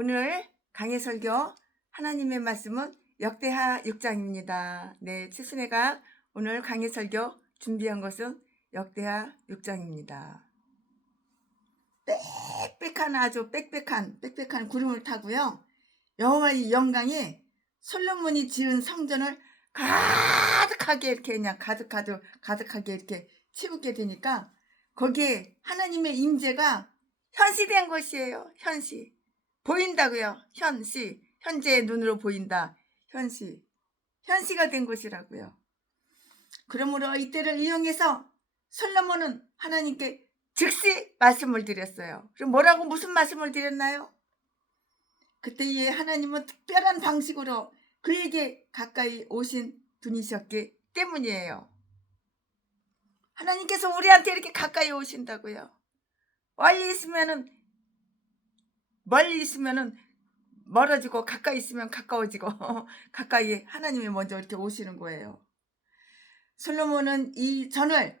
오늘 강해 설교 하나님의 말씀은 역대하 6장입니다. 네, 칠순애가 오늘 강해 설교 준비한 것은 역대하 6장입니다. 빽빽한 아주 빽빽한 구름을 타고요. 여호와의 영광이 솔로몬이 지은 성전을 가득하게 이렇게 그냥 가득하게 이렇게 채우게 되니까 거기에 하나님의 임재가 현시된 것이에요. 현시. 보인다고요. 현시. 현재의 눈으로 보인다. 현시가 된 것이라고요. 그러므로 이때를 이용해서 솔로몬은 하나님께 즉시 말씀을 드렸어요. 그럼 무슨 말씀을 드렸나요? 그때에 하나님은 특별한 방식으로 그에게 가까이 오신 분이셨기 때문이에요. 하나님께서 우리한테 이렇게 가까이 오신다고요. 멀리 있으면은 멀어지고 가까이 있으면 가까워지고 가까이 하나님이 먼저 이렇게 오시는 거예요. 솔로몬은 이 전을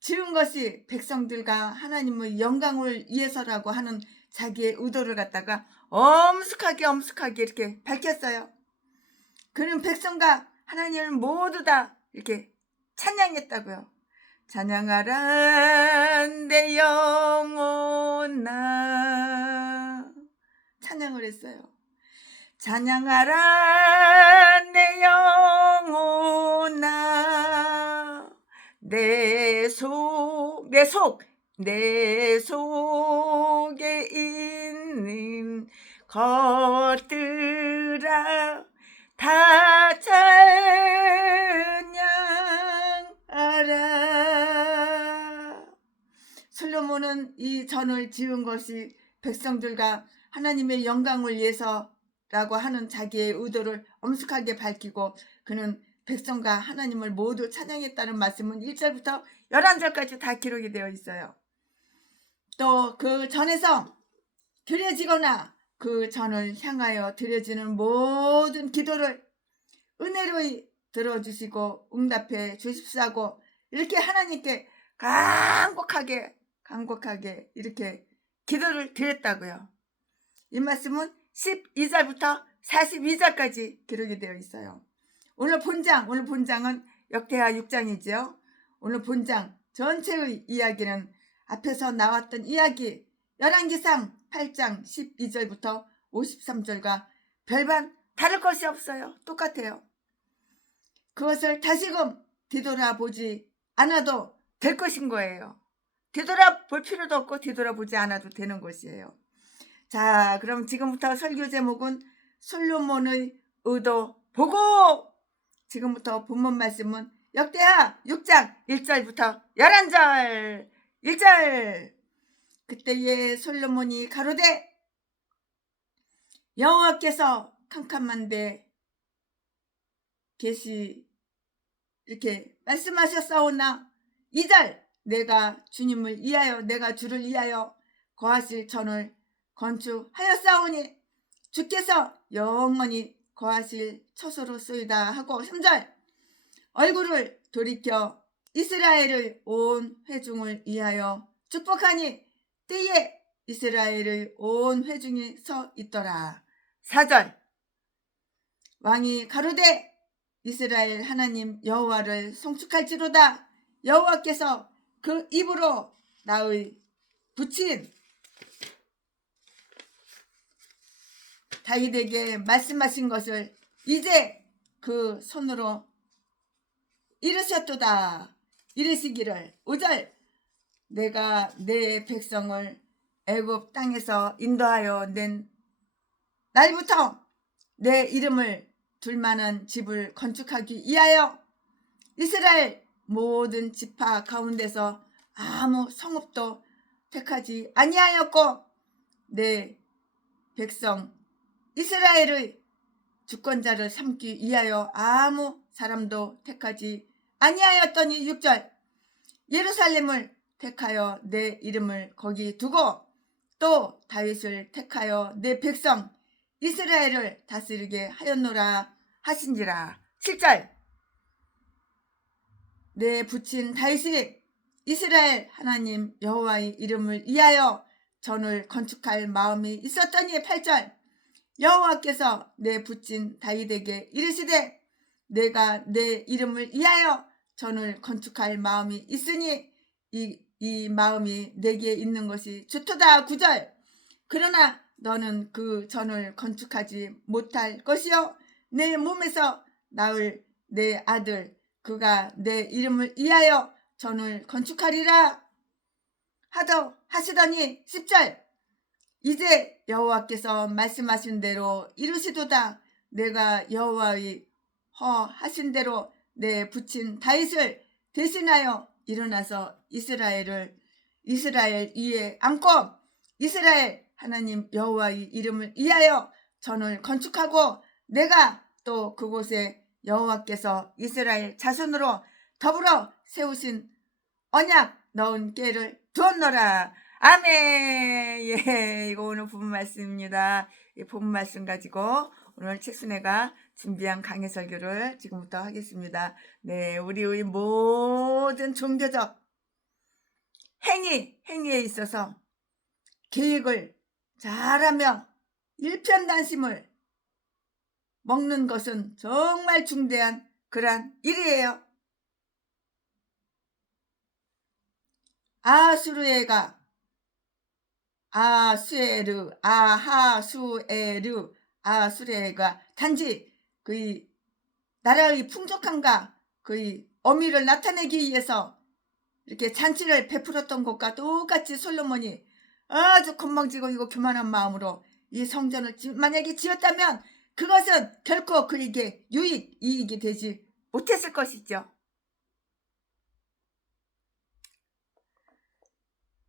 지은 것이 백성들과 하나님의 영광을 위해서라고 하는 자기의 의도를 갖다가 엄숙하게 이렇게 밝혔어요. 그는 백성과 하나님을 모두 다 이렇게 찬양했다고요. 찬양하라 내 영혼아, 찬양을 했어요. 찬양하라 내 영혼아, 내 속에 있는 것들아 다 찬양하라. 솔로몬은 이 전을 지은 것이 백성들과 하나님의 영광을 위해서라고 하는 자기의 의도를 엄숙하게 밝히고 그는 백성과 하나님을 모두 찬양했다는 말씀은 1절부터 11절까지 다 기록이 되어 있어요. 또 그 전에서 드려지거나 그 전을 향하여 드려지는 모든 기도를 은혜로 들어주시고 응답해 주십사고 이렇게 하나님께 간곡하게 이렇게 기도를 드렸다고요. 이 말씀은 12절부터 42절까지 기록이 되어 있어요. 오늘 본장은 역대하 6장이죠. 오늘 본장 전체의 이야기는 앞에서 나왔던 이야기 열왕기상 8장 12절부터 53절과 별반 다를 것이 없어요. 똑같아요. 그것을 다시금 뒤돌아보지 않아도 될 것인 거예요. 뒤돌아볼 필요도 없고 뒤돌아보지 않아도 되는 것이에요. 자, 그럼 지금부터 설교 제목은 솔로몬의 의도 보고, 지금부터 본문 말씀은 역대하 6장 1절부터 11절. 1절. 그때에 솔로몬이 가로되 여호와께서 캄캄한데 계시 이렇게 말씀하셨사오나 2절. 내가 주님을 위하여 내가 주를 위하여 거하실 전을 건축하였사오니 주께서 영원히 거하실 처소로 쓰이다 하고 3절. 얼굴을 돌이켜 이스라엘의 온 회중을 위하여 축복하니 때에 이스라엘의 온 회중이 서 있더라. 4절. 왕이 가로되 이스라엘 하나님 여호와를 송축할지로다. 여호와께서 그 입으로 나의 붙인 다윗에게 말씀하신 것을 이제 그 손으로 이르셨도다. 이르시기를 5절. 내가 내 백성을 애굽 땅에서 인도하여 낸 날부터 내 이름을 둘 만한 집을 건축하기 위하여 이스라엘 모든 지파 가운데서 아무 성읍도 택하지 아니하였고 내 백성 이스라엘의 주권자를 삼기 위하여 아무 사람도 택하지 아니하였더니 6절. 예루살렘을 택하여 내 이름을 거기 두고 또 다윗을 택하여 내 백성 이스라엘을 다스리게 하였노라 하신지라. 7절. 내 붙인 다윗이 이스라엘 하나님 여호와의 이름을 위하여 전을 건축할 마음이 있었더니 8절. 여호와께서 내 붙인 다윗에게 이르시되 내가 내 이름을 위하여 전을 건축할 마음이 있으니 이 마음이 내게 있는 것이 좋도다. 9절. 그러나 너는 그 전을 건축하지 못할 것이요 내 몸에서 나을 내 아들 그가 내 이름을 위하여 전을 건축하리라 하시더니 10절. 이제 여호와께서 말씀하신 대로 이루시도다. 내가 여호와의 하신 대로 내 붙인 다윗을 대신하여 일어나서 이스라엘 위에 앉고 이스라엘 하나님 여호와의 이름을 위하여 전을 건축하고 내가 또 그곳에 여호와께서 이스라엘 자손으로 더불어 세우신 언약 넣은 궤를 두었노라. 아멘. 예, 이거 오늘 본문 말씀입니다. 이 본문 말씀 가지고 오늘 책순애가 준비한 강해 설교를 지금부터 하겠습니다. 네, 우리의 모든 종교적 행위에 있어서 계획을 잘하며 일편단심을 먹는 것은 정말 중대한 그러한 일이에요. 아수레가 단지 그의 나라의 풍족함과 그의 어미를 나타내기 위해서 이렇게 잔치를 베풀었던 것과 똑같이 솔로몬이 아주 건방지고 이거 교만한 마음으로 이 성전을 만약에 지었다면 그것은 결코 그에게 이익이 되지 못했을 것이죠.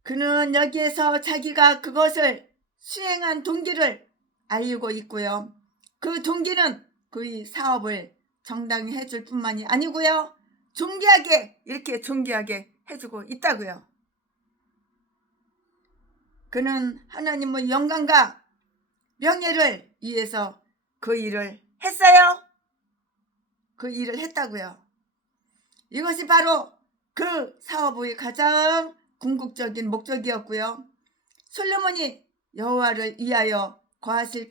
그는 여기에서 자기가 그것을 수행한 동기를 알고 있고요. 그 동기는 그의 사업을 정당히 해줄 뿐만이 아니고요. 이렇게 존귀하게 해주고 있다고요. 그는 하나님의 영광과 명예를 위해서 그 일을 했어요. 그 일을 했다고요. 이것이 바로 그 사업의 가장 궁극적인 목적이었고요. 솔로몬이 여호와를 위하여 거하실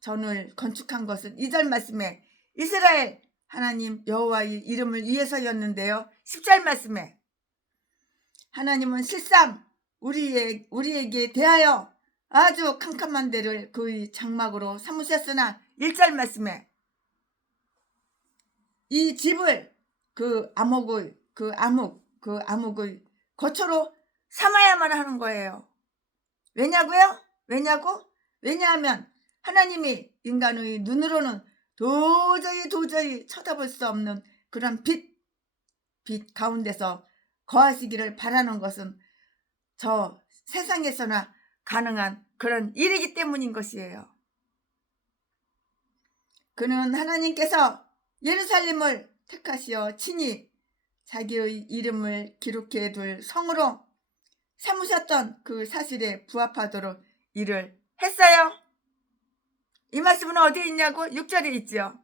전을 건축한 것은 2절 말씀에 이스라엘 하나님 여호와의 이름을 위해서였는데요. 10절 말씀에 하나님은 실상 우리에게 대하여 아주 캄캄한 데를 그의 장막으로 삼으셨으나 1절 말씀에 이 집을 그 암흑의 거처로 삼아야만 하는 거예요. 왜냐하면 하나님이 인간의 눈으로는 도저히 쳐다볼 수 없는 그런 빛 가운데서 거하시기를 바라는 것은 저 세상에서나 가능한 그런 일이기 때문인 것이에요. 그는 하나님께서 예루살렘을 택하시어 친히 자기의 이름을 기록해 둘 성으로 삼으셨던 그 사실에 부합하도록 일을 했어요. 이 말씀은 어디에 있냐고? 6절에 있죠.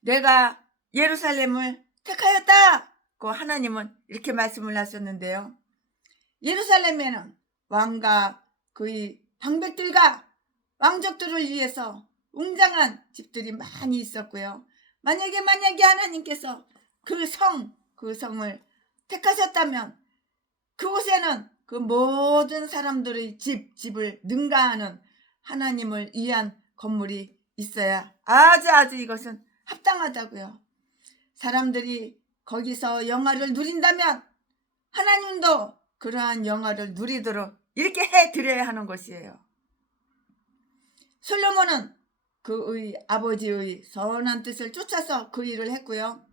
내가 예루살렘을 택하였다고 하나님은 이렇게 말씀을 하셨는데요. 예루살렘에는 왕과 그의 방백들과 왕족들을 위해서 웅장한 집들이 많이 있었고요. 만약에 하나님께서 그 성을 택하셨다면 그곳에는 그 모든 사람들의 집을 능가하는 하나님을 위한 건물이 있어야 아주 이것은 합당하다고요. 사람들이 거기서 영화를 누린다면 하나님도 그러한 영화를 누리도록 이렇게 해드려야 하는 것이에요. 솔로몬은 그의 아버지의 선한 뜻을 쫓아서 그 일을 했고요.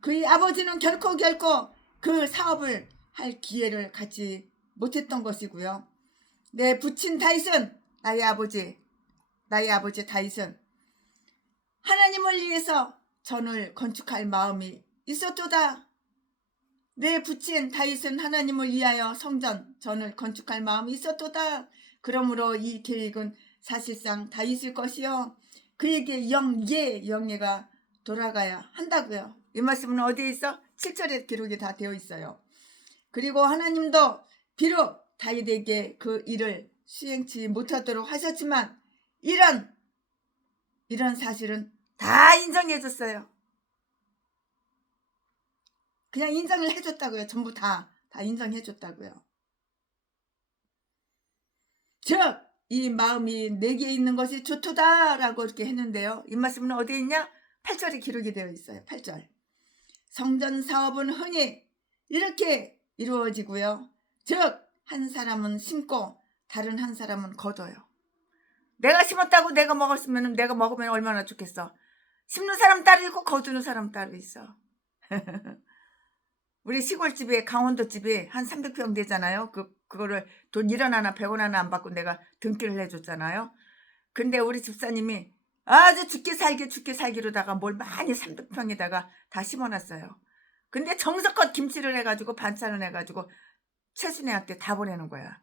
그의 아버지는 결코 그 사업을 할 기회를 갖지 못했던 것이고요. 내 부친 다윗은 나의 아버지 다윗은 하나님을 위해서 전을 건축할 마음이 있었도다. 내 부친 다윗은 하나님을 위하여 전을 건축할 마음이 있었도다. 그러므로 이 계획은 사실상 다윗일 것이요 그에게 영예가 돌아가야 한다고요. 이 말씀은 어디에 있어? 7절에 기록이 다 되어 있어요. 그리고 하나님도 비록 다윗에게 그 일을 수행치 못하도록 하셨지만 이런 사실은 다 인정해 줬어요. 그냥 인정을 해줬다고요. 전부 다 인정해 줬다고요. 즉 이 마음이 내게 있는 것이 좋도다라고 이렇게 했는데요. 이 말씀은 어디에 있냐? 8절에 기록이 되어 있어요. 8절. 성전 사업은 흔히 이렇게 이루어지고요. 즉 한 사람은 심고 다른 한 사람은 거둬요. 내가 심었다고 내가 먹었으면 내가 먹으면 얼마나 좋겠어. 심는 사람 따로 있고 거두는 사람 따로 있어. 우리 시골집에 강원도집에 한 300평 되잖아요. 그거를 돈 1원 하나 100원 하나 안 받고 내가 등기를 해줬잖아요. 근데 우리 집사님이 아주 죽기 살기로다가 뭘 많이 300평에다가 다 심어놨어요. 근데 정성껏 김치를 해가지고 반찬을 해가지고 최순애한테 다 보내는 거야.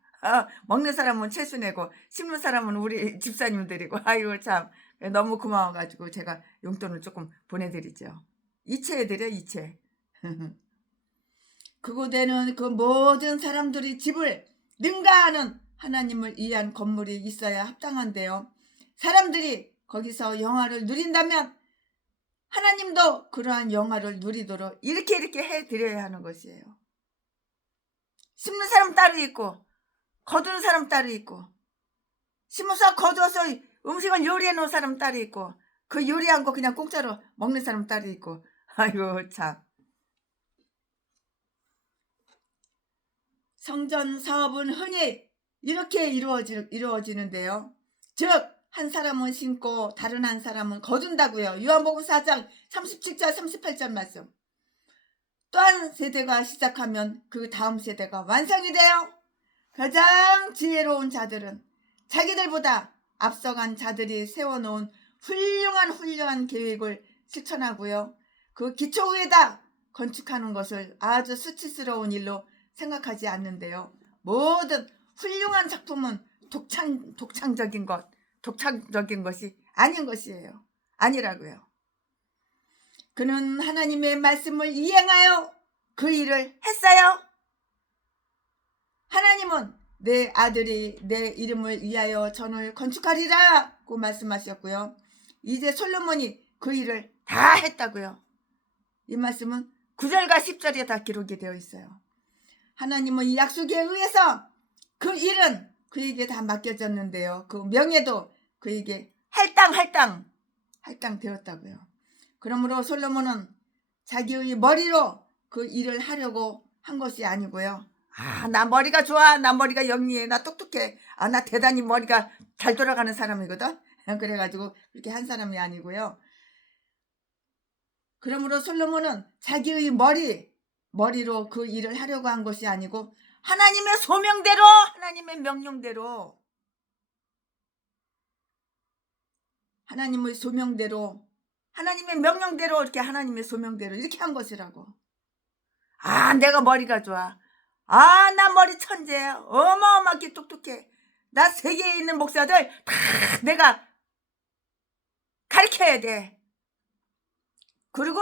먹는 사람은 최순애고 심는 사람은 우리 집사님들이고 아이고 참 너무 고마워가지고 제가 용돈을 조금 보내드리죠. 이체해드려 이체. 그곳에는 그 모든 사람들이 집을 능가하는 하나님을 위한 건물이 있어야 합당한데요. 사람들이 거기서 영화를 누린다면 하나님도 그러한 영화를 누리도록 이렇게 해드려야 하는 것이에요. 심는 사람 따로 있고 거두는 사람 따로 있고 심어서 거두어서 음식을 요리해 놓은 사람 따로 있고 그 요리한 거 그냥 공짜로 먹는 사람 따로 있고 아이고 참. 성전 사업은 흔히 이렇게 이루어지는데요. 즉 한 사람은 심고 다른 한 사람은 거둔다고요. 요한복음 4장 37절 38절 말씀. 또한 세대가 시작하면 그 다음 세대가 완성이 돼요. 가장 지혜로운 자들은 자기들보다 앞서간 자들이 세워놓은 훌륭한 계획을 실천하고요. 그 기초 위에다 건축하는 것을 아주 수치스러운 일로 생각하지 않는데요. 모든 훌륭한 작품은 독창적인 것이 아닌 것이에요. 아니라고요. 그는 하나님의 말씀을 이행하여 그 일을 했어요. 하나님은 내 아들이 내 이름을 위하여 전을 건축하리라고 말씀하셨고요. 이제 솔로몬이 그 일을 다 했다고요. 이 말씀은 9절과 10절에 다 기록이 되어 있어요. 하나님은 이 약속에 의해서 그 일은 그에게 다 맡겨졌는데요. 그 명예도 그에게 할당 되었다고요. 그러므로 솔로몬은 자기의 머리로 그 일을 하려고 한 것이 아니고요. 나 머리가 좋아. 나 머리가 영리해. 나 똑똑해. 나 대단히 머리가 잘 돌아가는 사람이거든. 그래가지고 그렇게 한 사람이 아니고요. 그러므로 솔로몬은 자기의 머리로 그 일을 하려고 한 것이 아니고 하나님의 소명대로 하나님의 명령대로 하나님의 소명대로 하나님의 명령대로 이렇게 하나님의 소명대로 이렇게 한 것이라고. 내가 머리가 좋아. 나 머리 천재. 어마어마하게 똑똑해. 나 세계에 있는 목사들 다 내가 가르쳐야 돼. 그리고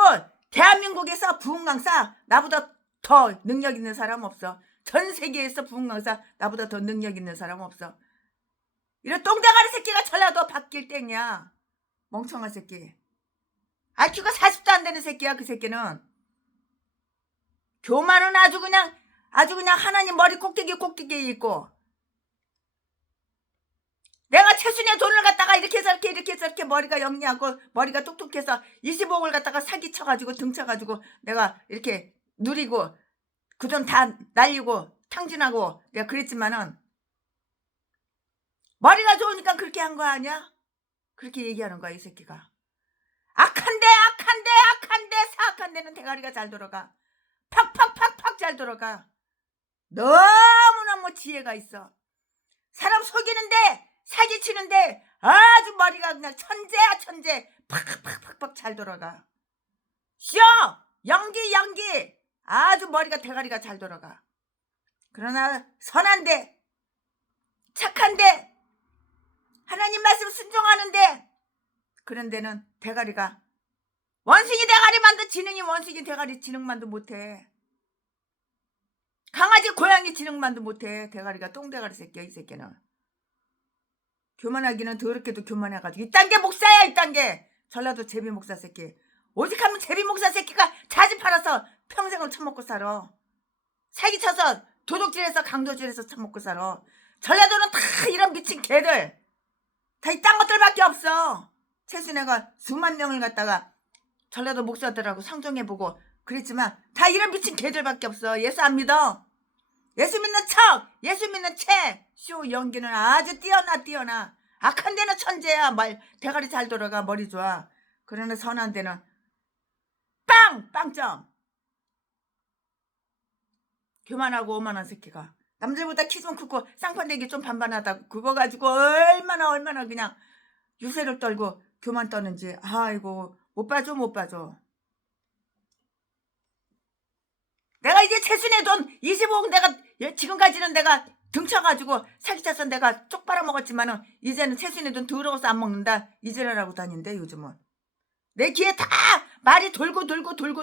대한민국에서 부흥 강사 나보다 더 능력 있는 사람 없어. 전 세계에서 부흥 강사 나보다 더 능력 있는 사람 없어. 이런 똥대가리 새끼가 전라도 바뀔 땡이야. 멍청한 새끼. IQ가 40도 안 되는 새끼야. 그 새끼는 교만은 아주 그냥 하나님 머리 꼭대기에 있고, 내가 최순의 돈을 갖다가 이렇게 해서 이렇게 머리가 영리하고 머리가 똑똑해서 20억을 갖다가 사기쳐가지고 등쳐가지고 내가 이렇게 누리고 그 돈 다 날리고 탕진하고 내가 그랬지만은 머리가 좋으니까 그렇게 한 거 아니야? 그렇게 얘기하는 거야 이 새끼가. 악한데 사악한 데는 대가리가 잘 돌아가. 팍팍 잘 돌아가. 너무너무 지혜가 있어. 사람 속이는데 사기치는데 아주 머리가 그냥 천재야 천재. 팍팍 잘 돌아가. 쇼 연기 아주 머리가 대가리가 잘 돌아가. 그러나 선한데 착한데 하나님 말씀 순종하는데 그런 데는 대가리가 원숭이 대가리만도 지능이 원숭이 대가리 지능만도 못해. 강아지 고양이 지능만도 못해. 대가리가 똥대가리 새끼야 이 새끼는. 교만하기는 더럽게도 교만해가지고 이딴 게 목사야. 이딴 게 전라도 제비 목사 새끼. 오직하면 제비 목사 새끼가 자지 팔아서 평생을 처먹고 살아. 사기쳐서 도둑질해서 강도질해서 처먹고 살아. 전라도는 다 이런 미친 개들, 다 이딴 것들밖에 없어. 최순애가 수만 명을 갖다가 전라도 목사들하고 상종해보고 그랬지만 다 이런 미친 개들밖에 없어. 예수 안 믿어. 예수 믿는 척, 예수 믿는 채. 쇼 연기는 아주 뛰어나. 악한 데는 천재야. 말 대가리 잘 돌아가, 머리 좋아. 그러나 선한 데는 빵점. 교만하고 오만한 새끼가. 남들보다 키 좀 크고 쌍판대기 좀 반반하다고 그거 가지고 얼마나 그냥 유세를 떨고 교만 떠는지. 아이고, 못 봐줘. 내가 이제 최순애 돈 25억 내가 지금까지는 내가 등쳐가지고 사기쳐서 내가 쪽 빨아먹었지만은 이제는 최순애 돈 더러워서 안 먹는다 이지랄하고 다닌대. 요즘은 내 귀에 다 말이 돌고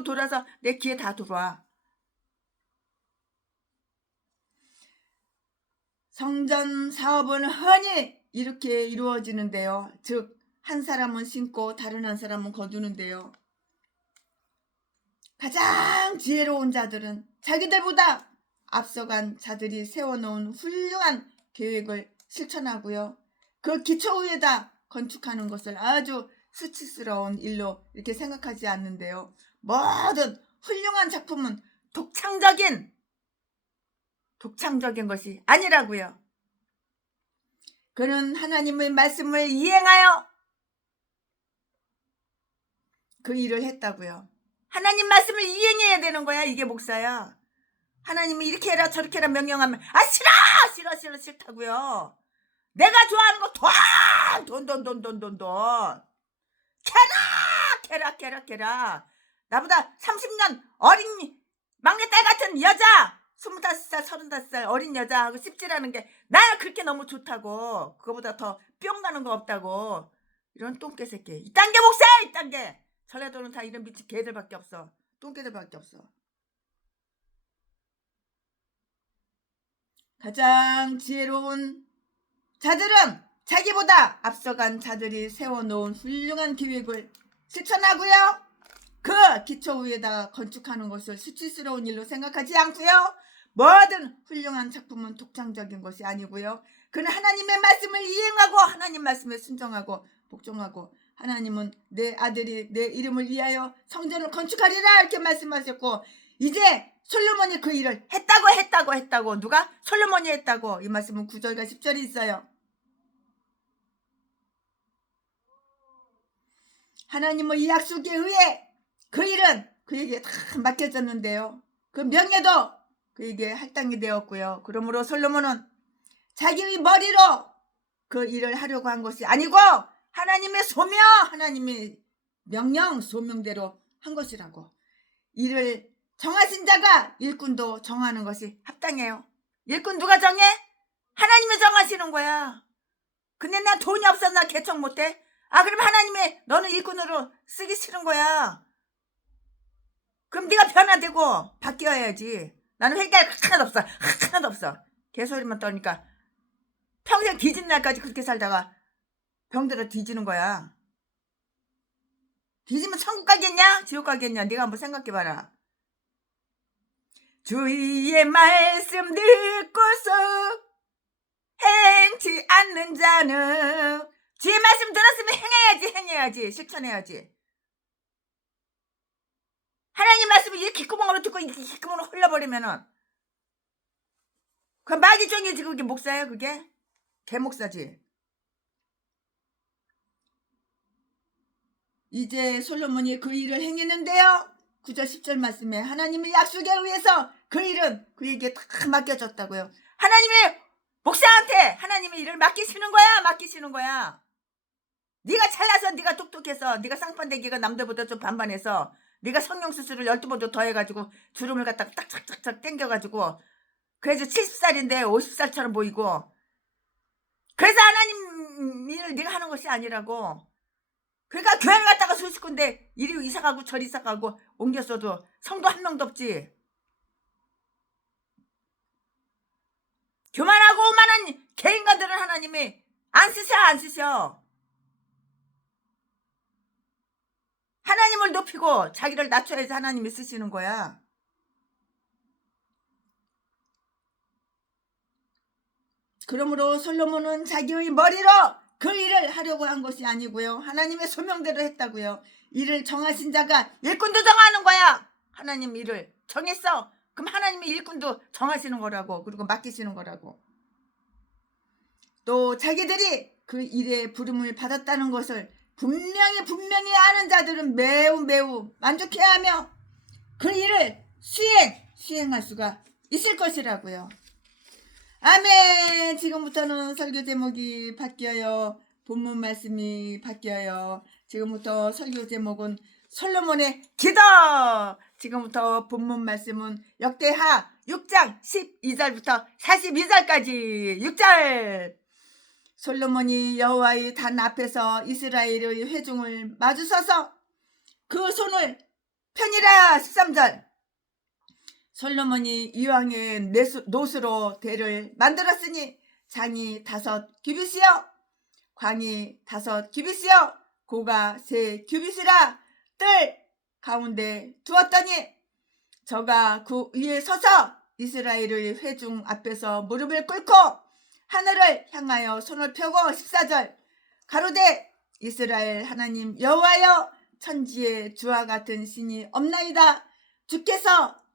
돌아서 내 귀에 다 들어와. 성전 사업은 흔히 이렇게 이루어지는데요. 즉 한 사람은 심고 다른 한 사람은 거두는데요. 가장 지혜로운 자들은 자기들보다 앞서간 자들이 세워놓은 훌륭한 계획을 실천하고요. 그 기초 위에다 건축하는 것을 아주 수치스러운 일로 이렇게 생각하지 않는데요. 모든 훌륭한 작품은 독창적인 것이 아니라고요. 그는 하나님의 말씀을 이행하여 그 일을 했다고요. 하나님 말씀을 이행해야 되는 거야. 이게 목사야. 하나님이 이렇게 해라 저렇게 해라 명령하면 싫다고요. 내가 좋아하는 거 돈. 캐라. 나보다 30년 어린 막내딸 같은 여자, 25살 35살 어린 여자하고 씹질하는 게 나야 그렇게 너무 좋다고. 그거보다 더 뿅 가는 거 없다고. 이런 똥개 새끼. 이딴 게 목사야. 이딴 게. 전라도는 다 이런 미친 개들밖에 없어. 똥개들밖에 없어. 가장 지혜로운 자들은 자기보다 앞서간 자들이 세워놓은 훌륭한 계획을 실천하고요. 그 기초 위에다가 건축하는 것을 수치스러운 일로 생각하지 않고요. 모든 훌륭한 작품은 독창적인 것이 아니고요. 그는 하나님의 말씀을 이행하고 하나님 말씀에 순종하고 복종하고, 하나님은 내 아들이 내 이름을 위하여 성전을 건축하리라 이렇게 말씀하셨고, 이제 솔로몬이 그 일을 했다고. 누가? 솔로몬이 했다고. 이 말씀은 9절과 10절이 있어요. 하나님의 이 약속에 의해 그 일은 그에게 다 맡겨졌는데요. 그 명예도 그에게 할당이 되었고요. 그러므로 솔로몬은 자기의 머리로 그 일을 하려고 한 것이 아니고 하나님의 소명, 하나님의 명령, 소명대로 한 것이라고. 이를 정하신 자가 일꾼도 정하는 것이 합당해요. 일꾼 누가 정해? 하나님이 정하시는 거야. 근데 나 돈이 없어, 나 개척 못해. 그럼 하나님이 너는 일꾼으로 쓰기 싫은 거야. 그럼 네가 변화되고 바뀌어야지. 나는 회개할 하나도 없어. 개소리만 떠니까 평생 뒤지는 날까지 그렇게 살다가 병들어 뒤지는 거야. 뒤지면 천국 가겠냐? 지옥 가겠냐? 네가 한번 생각해봐라. 주의 말씀 듣고서 행치 않는 자는, 주의 말씀 들었으면 행해야지. 실천해야지. 하나님 말씀을 이렇게 귓구멍으로 듣고 이렇게 귓구멍으로 흘려버리면은 그 마귀종이지. 그게 목사야. 그게 개목사지. 이제 솔로몬이 그 일을 행했는데요. 9절 10절 말씀에 하나님의 약속에 의해서 그 일은 그에게 다 맡겨졌다고요. 하나님의 목사한테 하나님의 일을 맡기시는 거야. 네가 잘나서, 네가 똑똑해서, 네가 쌍판대기가 남들보다 좀 반반해서, 네가 성령수술을 12번도 더 해가지고 주름을 갖다가 딱딱딱딱 땡겨가지고 그래서 70살인데 50살처럼 보이고, 그래서 하나님 일을 네가 하는 것이 아니라고. 그러니까 교회를 갔다가 수십 군데 이리 이사가고 저리 이사가고 옮겼어도 성도 한 명도 없지. 교만하고 오만한 개인가들은 하나님이 안 쓰셔, 안 쓰셔. 하나님을 높이고 자기를 낮춰야지 하나님이 쓰시는 거야. 그러므로 솔로몬은 자기의 머리로 그 일을 하려고 한 것이 아니고요. 하나님의 소명대로 했다고요. 일을 정하신 자가 일꾼도 정하는 거야. 하나님 일을 정했어. 그럼 하나님이 일꾼도 정하시는 거라고. 그리고 맡기시는 거라고. 또 자기들이 그 일에 부름을 받았다는 것을 분명히 아는 자들은 매우 만족해야 하며 그 일을 수행할 수가 있을 것이라고요. 아멘. 지금부터는 설교 제목이 바뀌어요. 본문 말씀이 바뀌어요. 지금부터 설교 제목은 솔로몬의 기도. 지금부터 본문 말씀은 역대하 6장 12절부터 42절까지 6절. 솔로몬이 여호와의 단 앞에서 이스라엘의 회중을 마주서서 그 손을 펴니라. 13절. 솔로몬이 이왕의 노수로 대를 만들었으니 장이 5 규빗이요 광이 5 규빗이요 고가 3 규빗이라 뜰 가운데 두었더니 저가 그 위에 서서 이스라엘의 회중 앞에서 무릎을 꿇고 하늘을 향하여 손을 펴고 14절 가로되 이스라엘 하나님 여호와여 천지에 주와 같은 신이 없나이다.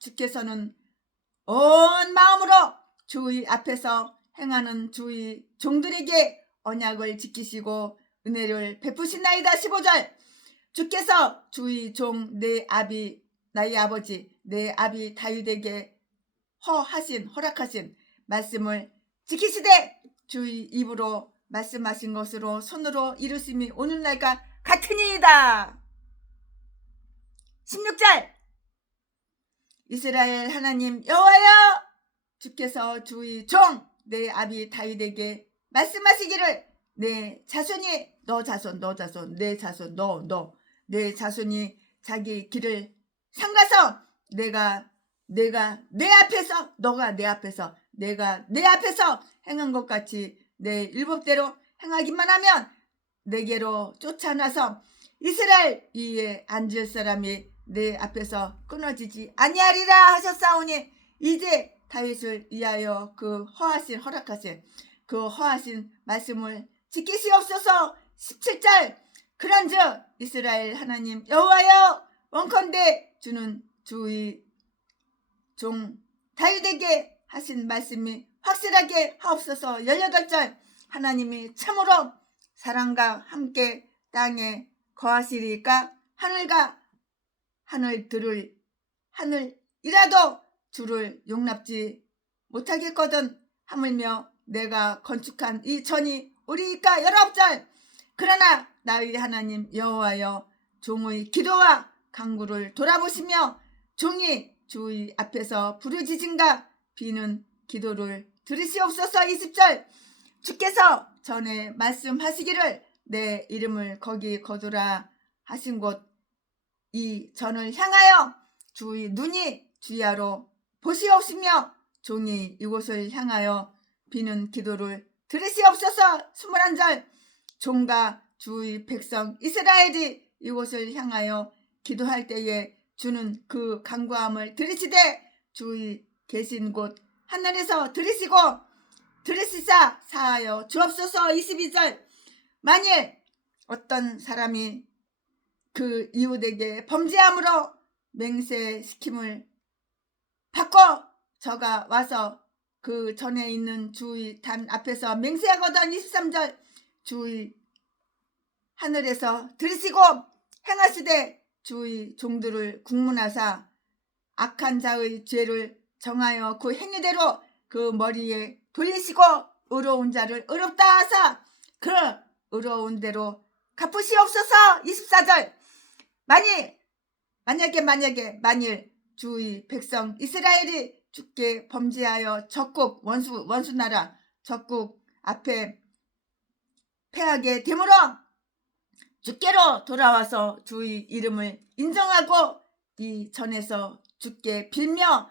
주께서는 온 마음으로 주의 앞에서 행하는 주의 종들에게 언약을 지키시고 은혜를 베푸시나이다. 15절 주께서 주의 종 나의 아버지 내 아비 다윗에게 허락하신 말씀을 지키시되 주의 입으로 말씀하신 것으로 손으로 이루심이 오늘날과 같으니이다. 16절 이스라엘 하나님 여호와여 주께서 주의 종 내 아비 다윗에게 말씀하시기를 내 자손이 내 자손이 자기 길을 삼가서 너가 내 앞에서 행한 것 같이 내 율법대로 행하기만 하면 내게로 쫓아나서 이스라엘 위에 앉을 사람이 내 앞에서 끊어지지 아니하리라 하셨사오니 이제 다윗을 위하여 그 허락하신 그 허하신 말씀을 지키시옵소서. 17절 그런즉 이스라엘 하나님 여호와여 원컨대 주는 주의 종 다윗에게 하신 말씀이 확실하게 하옵소서. 18절 하나님이 참으로 사랑과 함께 땅에 거하시리까 하늘이라도 주를 용납지 못하겠거든. 하물며 내가 건축한 이 전이 우리이까. 19절 그러나 나의 하나님 여호와여 종의 기도와 간구를 돌아보시며 종이 주의 앞에서 부르짖은가 비는 기도를 들으시옵소서. 20절 주께서 전에 말씀하시기를 내 이름을 거기 거두라 하신 곳 이 전을 향하여 주의 눈이 주야로 보시옵시며 종이 이곳을 향하여 비는 기도를 들으시옵소서. 21절 종과 주의 백성 이스라엘이 이곳을 향하여 기도할 때에 주는 그 간구함을 들으시되 주의 계신 곳 하늘에서 들으시사 사하여 주옵소서. 22절 만일 어떤 사람이 그 이웃에게 범죄함으로 맹세시킴을 받고 저가 와서 그 전에 있는 주의 단 앞에서 맹세하거든. 23절 주의 하늘에서 들으시고 행하시되 주의 종들을 국문하사 악한 자의 죄를 정하여 그 행위대로 그 머리에 돌리시고 의로운 자를 의롭다 하사 그 의로운 대로 갚으시옵소서. 24절 만일 주의 백성 이스라엘이 주께 범죄하여 적국 원수 나라 적국 앞에 패하게 되므로 주께로 돌아와서 주의 이름을 인정하고 이 전에서 주께 빌며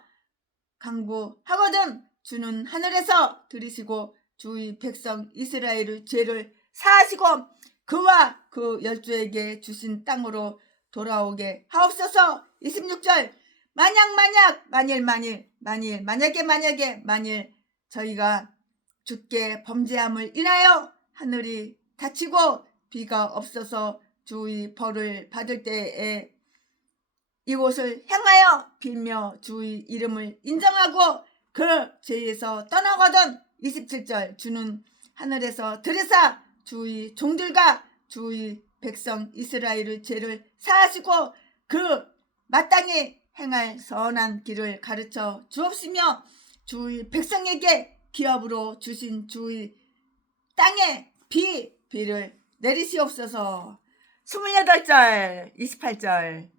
간구하거든 주는 하늘에서 들으시고 주의 백성 이스라엘의 죄를 사하시고 그와 그 열조에게 주신 땅으로 돌아오게 하옵소서. 26절 만약에 저희가 주께 범죄함을 인하여 하늘이 닫히고 비가 없어서 주의 벌을 받을 때에 이곳을 향하여 빌며 주의 이름을 인정하고 그 죄에서 떠나거든. 27절 주는 하늘에서 들으사 주의 종들과 주의 백성 이스라엘의 죄를 사하시고 그 마땅히 행할 선한 길을 가르쳐 주옵시며 주의 백성에게 기업으로 주신 주의 땅에 비를 내리시옵소서. 28절 28절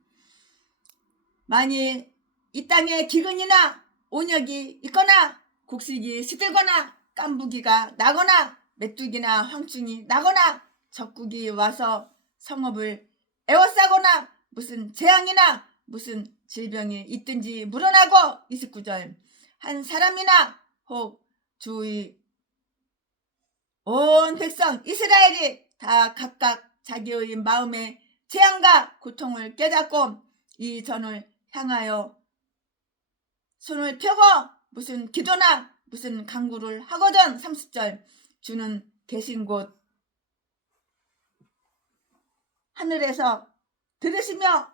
만일 이 땅에 기근이나 온역이 있거나 곡식이 시들거나 깐부기가 나거나 메뚜기나 황충이 나거나 적국이 와서 성읍을 에워싸거나 무슨 재앙이나 무슨 질병이 있든지 물어나고 29절 한 사람이나 혹 주의 온 백성 이스라엘이 다 각각 자기의 마음의 재앙과 고통을 깨닫고 이 전을 향하여 손을 펴고 무슨 기도나 무슨 간구를 하거든. 30절 주는 계신 곳 하늘에서 들으시며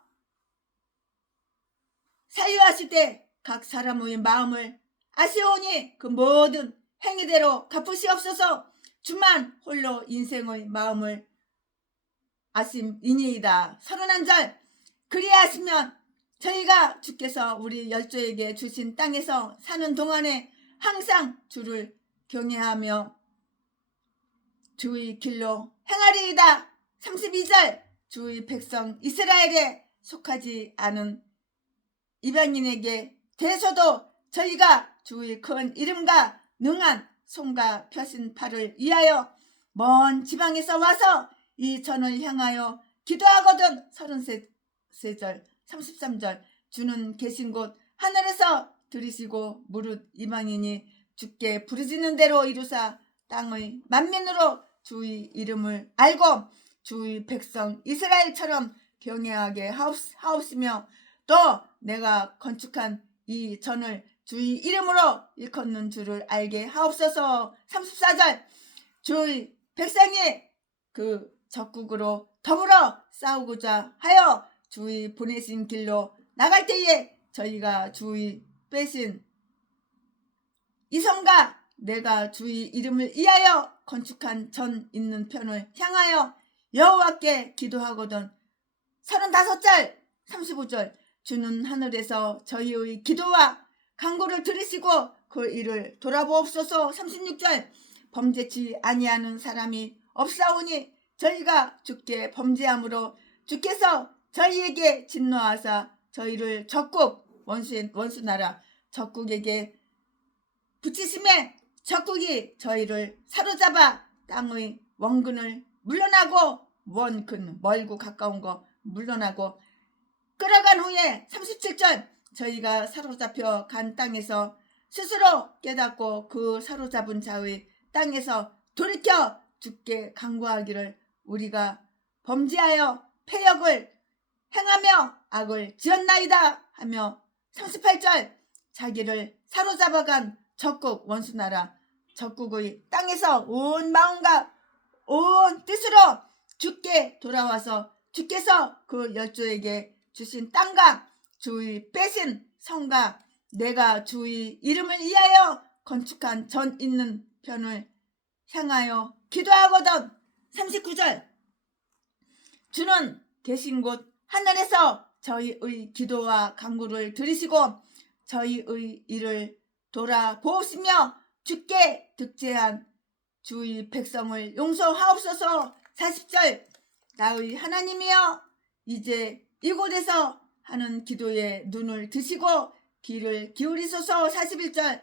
사유하실 때 각 사람의 마음을 아시오니 그 모든 행위대로 갚으시옵소서. 주만 홀로 인생의 마음을 아심이니이다. 31절 그리하시면 저희가 주께서 우리 열조에게 주신 땅에서 사는 동안에 항상 주를 경외하며 주의 길로 행하리이다. 32절 주의 백성 이스라엘에 속하지 않은 이방인에게 대해서도 저희가 주의 큰 이름과 능한 손과 펴신 팔을 위하여 먼 지방에서 와서 이 전을 향하여 기도하거든. 33절 33절 주는 계신 곳 하늘에서 들으시고 무릇 이방인이 주께 부르짖는 대로 이루사 땅의 만민으로 주의 이름을 알고 주의 백성 이스라엘처럼 경외하게 하옵시며 또 내가 건축한 이 전을 주의 이름으로 일컫는 줄을 알게 하옵소서. 34절 주의 백성이 그 적국으로 더불어 싸우고자 하여 주의 보내신 길로 나갈 때에 저희가 주의 빼신 이 성과 내가 주의 이름을 위하여 건축한 전 있는 편을 향하여 여호와께 기도하거든. 35절 35절 주는 하늘에서 저희의 기도와 간구를 들으시고 그 일을 돌아보옵소서. 36절 범죄치 아니하는 사람이 없사오니 저희가 주께 범죄함으로 주께서 저희에게 진노하사 저희를 적국 원수나라 적국에게 붙이심에 적국이 저희를 사로잡아 땅의 원근을 물러나고 원근 멀고 가까운 거 물러나고 끌어간 후에 37절 저희가 사로잡혀 간 땅에서 스스로 깨닫고 그 사로잡은 자의 땅에서 돌이켜 주께 간구하기를 우리가 범죄하여 패역을 행하며 악을 지었나이다 하며 38절 자기를 사로잡아간 적국 원수나라 적국의 땅에서 온 마음과 온 뜻으로 주께 돌아와서 주께서 그 열조에게 주신 땅과 주의 빼신 성과 내가 주의 이름을 위하여 건축한 전 있는 편을 향하여 기도하거든. 39절 주는 계신 곳 하늘에서 저희의 기도와 간구를 들으시고 저희의 일을 돌아보시며 주께 득제한 주의 백성을 용서하옵소서. 40절 나의 하나님이여 이제 이곳에서 하는 기도에 눈을 드시고 귀를 기울이소서. 41절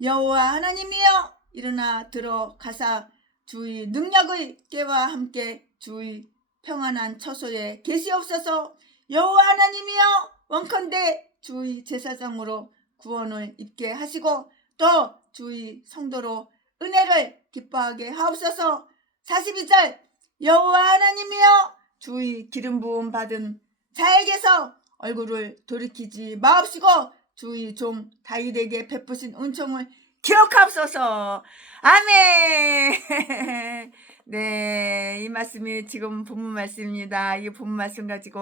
여호와 하나님이여 일어나 들어가사 주의 능력의 깨와 함께 주의 평안한 처소에 계시옵소서. 여호와 하나님이여 원컨대 주의 제사장으로 구원을 입게 하시고 또 주의 성도로 은혜를 기뻐하게 하옵소서. 42절 여호와 하나님이여 주의 기름 부음 받은 자에게서 얼굴을 돌이키지 마옵시고 주의 종 다윗에게 베푸신 은총을 기억하옵소서. 아멘. 네, 이 말씀이 지금 본문 말씀입니다. 이 본문 말씀 가지고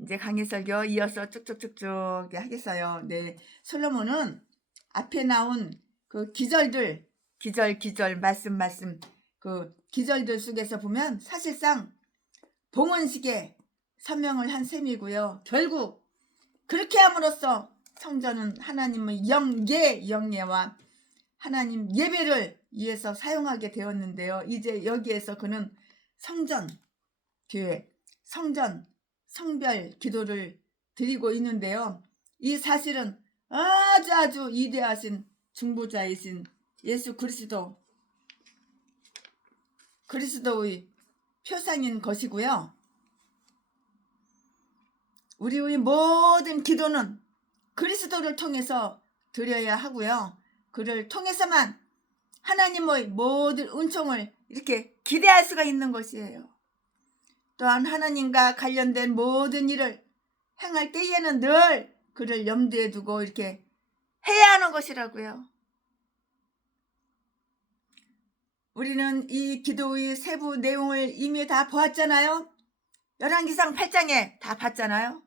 이제 강해설교 이어서 쭉쭉쭉쭉 하겠어요. 네, 솔로몬은 앞에 나온 그 기절 말씀 그 기절들 속에서 보면 사실상 봉헌식에 서명을 한 셈이고요. 결국 그렇게 함으로써 성전은 하나님의 영예와 하나님 예배를 위해서 사용하게 되었는데요. 이제 여기에서 그는 성전, 교회, 성전, 성별 기도를 드리고 있는데요. 이 사실은 아주 위대하신 중보자이신 예수 그리스도의 표상인 것이고요. 우리의 모든 기도는 그리스도를 통해서 드려야 하고요. 그를 통해서만 하나님의 모든 은총을 이렇게 기대할 수가 있는 것이에요. 또한 하나님과 관련된 모든 일을 행할 때에는 늘 그를 염두에 두고 이렇게 해야 하는 것이라고요. 우리는 이 기도의 세부 내용을 이미 다 보았잖아요. 열왕기상 8장에 다 봤잖아요.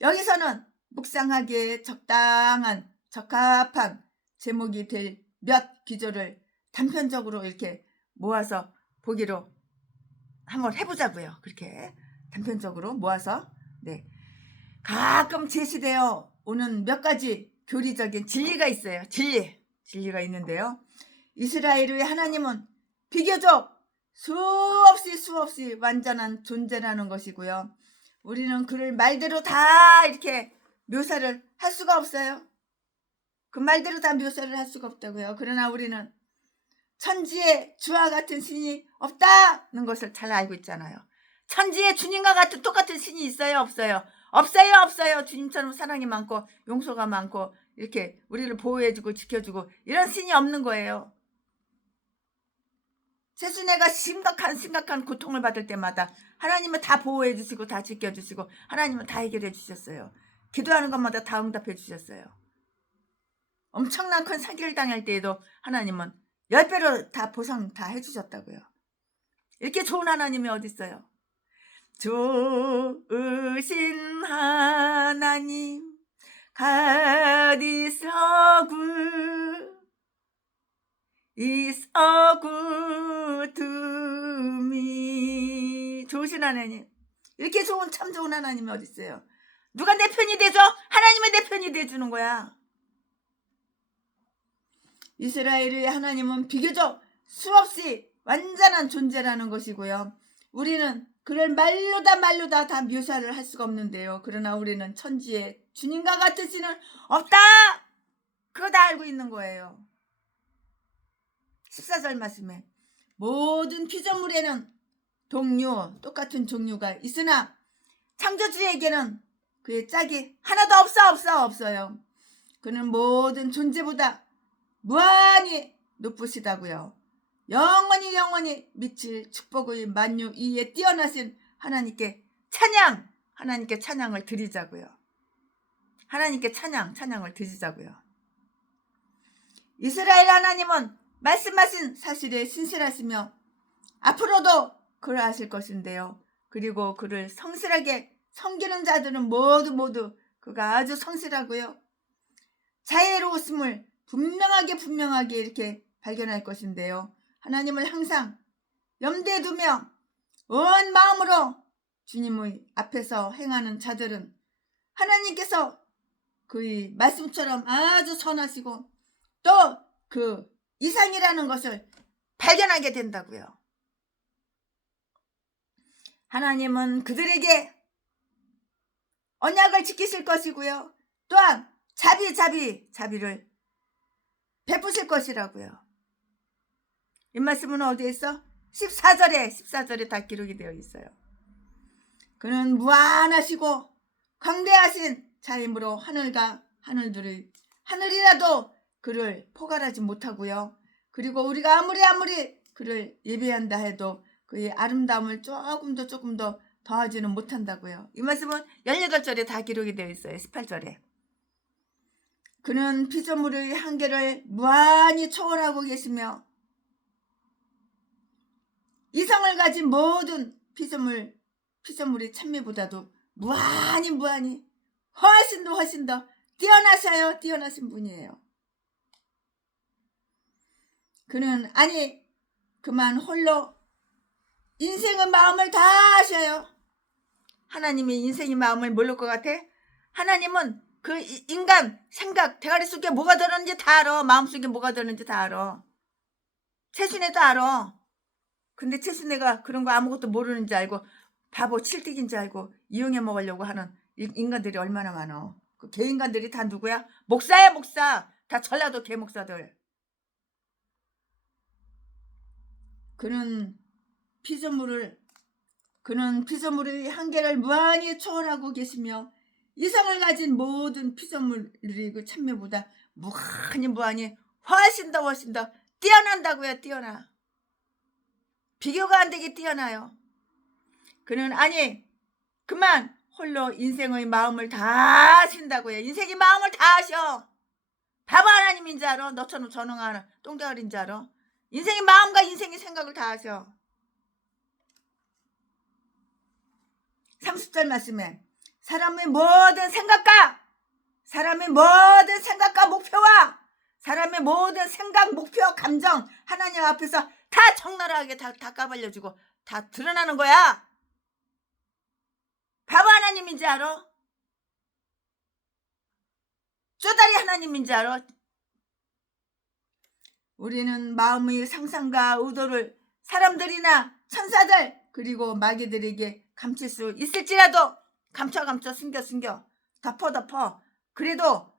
여기서는 묵상하기에 적합한 제목이 될 몇 기조를 단편적으로 이렇게 모아서 보기로 한번 해보자고요. 그렇게 단편적으로 모아서 네, 가끔 제시되어 오는 몇 가지 교리적인 진리가 있어요. 진리가 있는데요. 이스라엘의 하나님은 비교적 수없이 완전한 존재라는 것이고요. 우리는 그를 말대로 다 이렇게 묘사를 할 수가 없어요. 그 말대로 다 묘사를 할 수가 없다고요. 그러나 우리는 천지에 주와 같은 신이 없다는 것을 잘 알고 있잖아요. 천지에 주님과 같은 똑같은 신이 있어요? 없어요? 없어요. 주님처럼 사랑이 많고 용서가 많고 이렇게 우리를 보호해주고 지켜주고 이런 신이 없는 거예요. 세순애가 심각한 고통을 받을 때마다 하나님은 다 보호해 주시고 다 지켜주시고 하나님은 다 해결해 주셨어요. 기도하는 것마다 다 응답해 주셨어요. 엄청난 큰 사기를 당할 때에도 하나님은 10배로 다 보상 다 해주셨다고요. 이렇게 좋은 하나님이 어디 있어요? 좋으신 하나님 God is so good to me. 좋으신 하나님, 이렇게 참 좋은 하나님이 어디 있어요? 누가 내 편이 돼줘? 하나님이 내 편이 돼주는 거야. 이스라엘의 하나님은 비교적 수없이 완전한 존재라는 것이고요. 우리는 그를 말로 다 묘사를 할 수가 없는데요. 그러나 우리는 천지에 주님과 같은 신은 없다! 그거 다 알고 있는 거예요. 14절 말씀에 모든 피조물에는 똑같은 종류가 있으나 창조주에게는 그의 짝이 하나도 없어요. 그는 모든 존재보다 무한히 높으시다고요. 영원히 미칠 축복의 만유 위에 뛰어나신 하나님께 찬양을 드리자고요. 하나님께 찬양을 드리자고요. 이스라엘 하나님은 말씀하신 사실에 신실하시며 앞으로도 그러하실 것인데요. 그리고 그를 성실하게 섬기는 자들은 모두 그가 아주 성실하고요. 자애로웠음을 분명하게 이렇게 발견할 것인데요. 하나님을 항상 염두에 두며 온 마음으로 주님의 앞에서 행하는 자들은 하나님께서 그의 말씀처럼 아주 선하시고 또 그 이상이라는 것을 발견하게 된다고요. 하나님은 그들에게 언약을 지키실 것이고요. 또한 자비를 베푸실 것이라고요. 이 말씀은 어디에 있어? 14절에 다 기록이 되어 있어요. 그는 무한하시고 광대하신 자임으로 하늘이라도 그를 포괄하지 못하고요. 그리고 우리가 아무리 그를 예배한다 해도 그의 아름다움을 조금 더 더하지는 못한다고요. 이 말씀은 18절에 다 기록이 되어 있어요. 18절에. 그는 피조물의 한계를 무한히 초월하고 계시며 이성을 가진 모든 피조물의 찬미보다도 무한히 훨씬 더 뛰어나신 분이에요. 그는 그만 홀로 인생의 마음을 다 아셔요. 하나님이 인생의 마음을 모를 것 같아? 하나님은 그 인간 생각 대가리 속에 뭐가 들었는지 다 알아. 마음속에 뭐가 들었는지 다 알아. 최순애도 알아. 근데 최순애가 그런 거 아무것도 모르는 줄 알고 바보 칠틱인 줄 알고 이용해 먹으려고 하는 인간들이 얼마나 많아. 그 개인간들이 다 누구야? 목사야 목사. 다 전라도 개목사들. 그는 피조물의 한계를 무한히 초월하고 계시며 이성을 가진 모든 피조물의 그 참여보다 무한히 훨씬 더 뛰어난다고요. 뛰어나. 비교가 안 되게 뛰어나요. 그는 그만 홀로 인생의 마음을 다 아신다고요. 인생의 마음을 다 아셔. 바보 하나님인 줄 알아? 너처럼 전능하는 똥대가리인 줄 알아? 인생의 마음과 인생의 생각을 다 아셔. 30절 말씀에 사람의 모든 생각과 목표와 사람의 모든 생각, 목표, 감정 하나님 앞에서 다 적나라하게 다 까발려주고 다 드러나는 거야. 바보 하나님인지 알아? 쪼다리 하나님인지 알아? 우리는 마음의 상상과 의도를 사람들이나 천사들 그리고 마귀들에게 감출 수 있을지라도 감춰 숨겨 덮어 그래도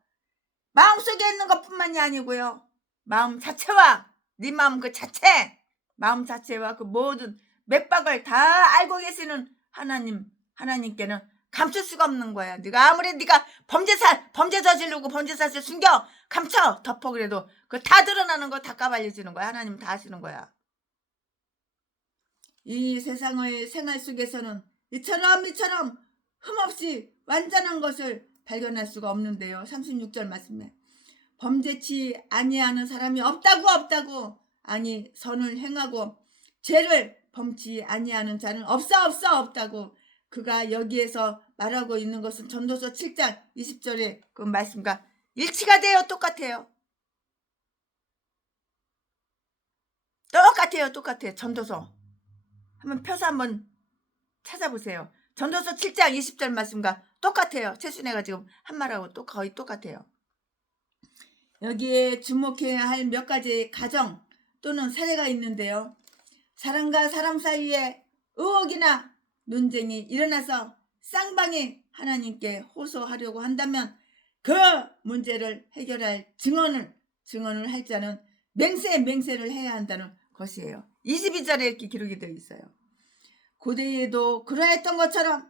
마음속에 있는 것뿐만이 아니고요. 마음 자체와 네 마음 그 자체 마음 자체와 그 모든 맥박을 다 알고 계시는 하나님께는 감출 수가 없는 거야. 네가 아무리 네가 범죄 저지르고 범죄 사실 숨겨 감춰 덮어 그래도 그 다 드러나는 거 다 까발려지는 거야. 하나님 다 아시는 거야. 이 세상의 생활 속에서는 이처럼 흠없이 완전한 것을 발견할 수가 없는데요. 36절 말씀에 범죄치 아니하는 사람이 없다고 선을 행하고 죄를 범치 아니하는 자는 없다고 그가 여기에서 말하고 있는 것은 전도서 7장 20절의 그 말씀과 일치가 돼요. 똑같아요. 전도서 한번 펴서 한번 찾아보세요. 전도서 7장 20절 말씀과 똑같아요. 최순애가 지금 한 말하고 거의 똑같아요. 여기에 주목해야 할 몇 가지 가정 또는 사례가 있는데요. 사람과 사람 사이에 의혹이나 논쟁이 일어나서 쌍방이 하나님께 호소하려고 한다면 그 문제를 해결할 증언을 할 자는 맹세를 해야 한다는 것이에요. 22절에 이렇게 기록이 되어 있어요. 고대에도 그러했던 것처럼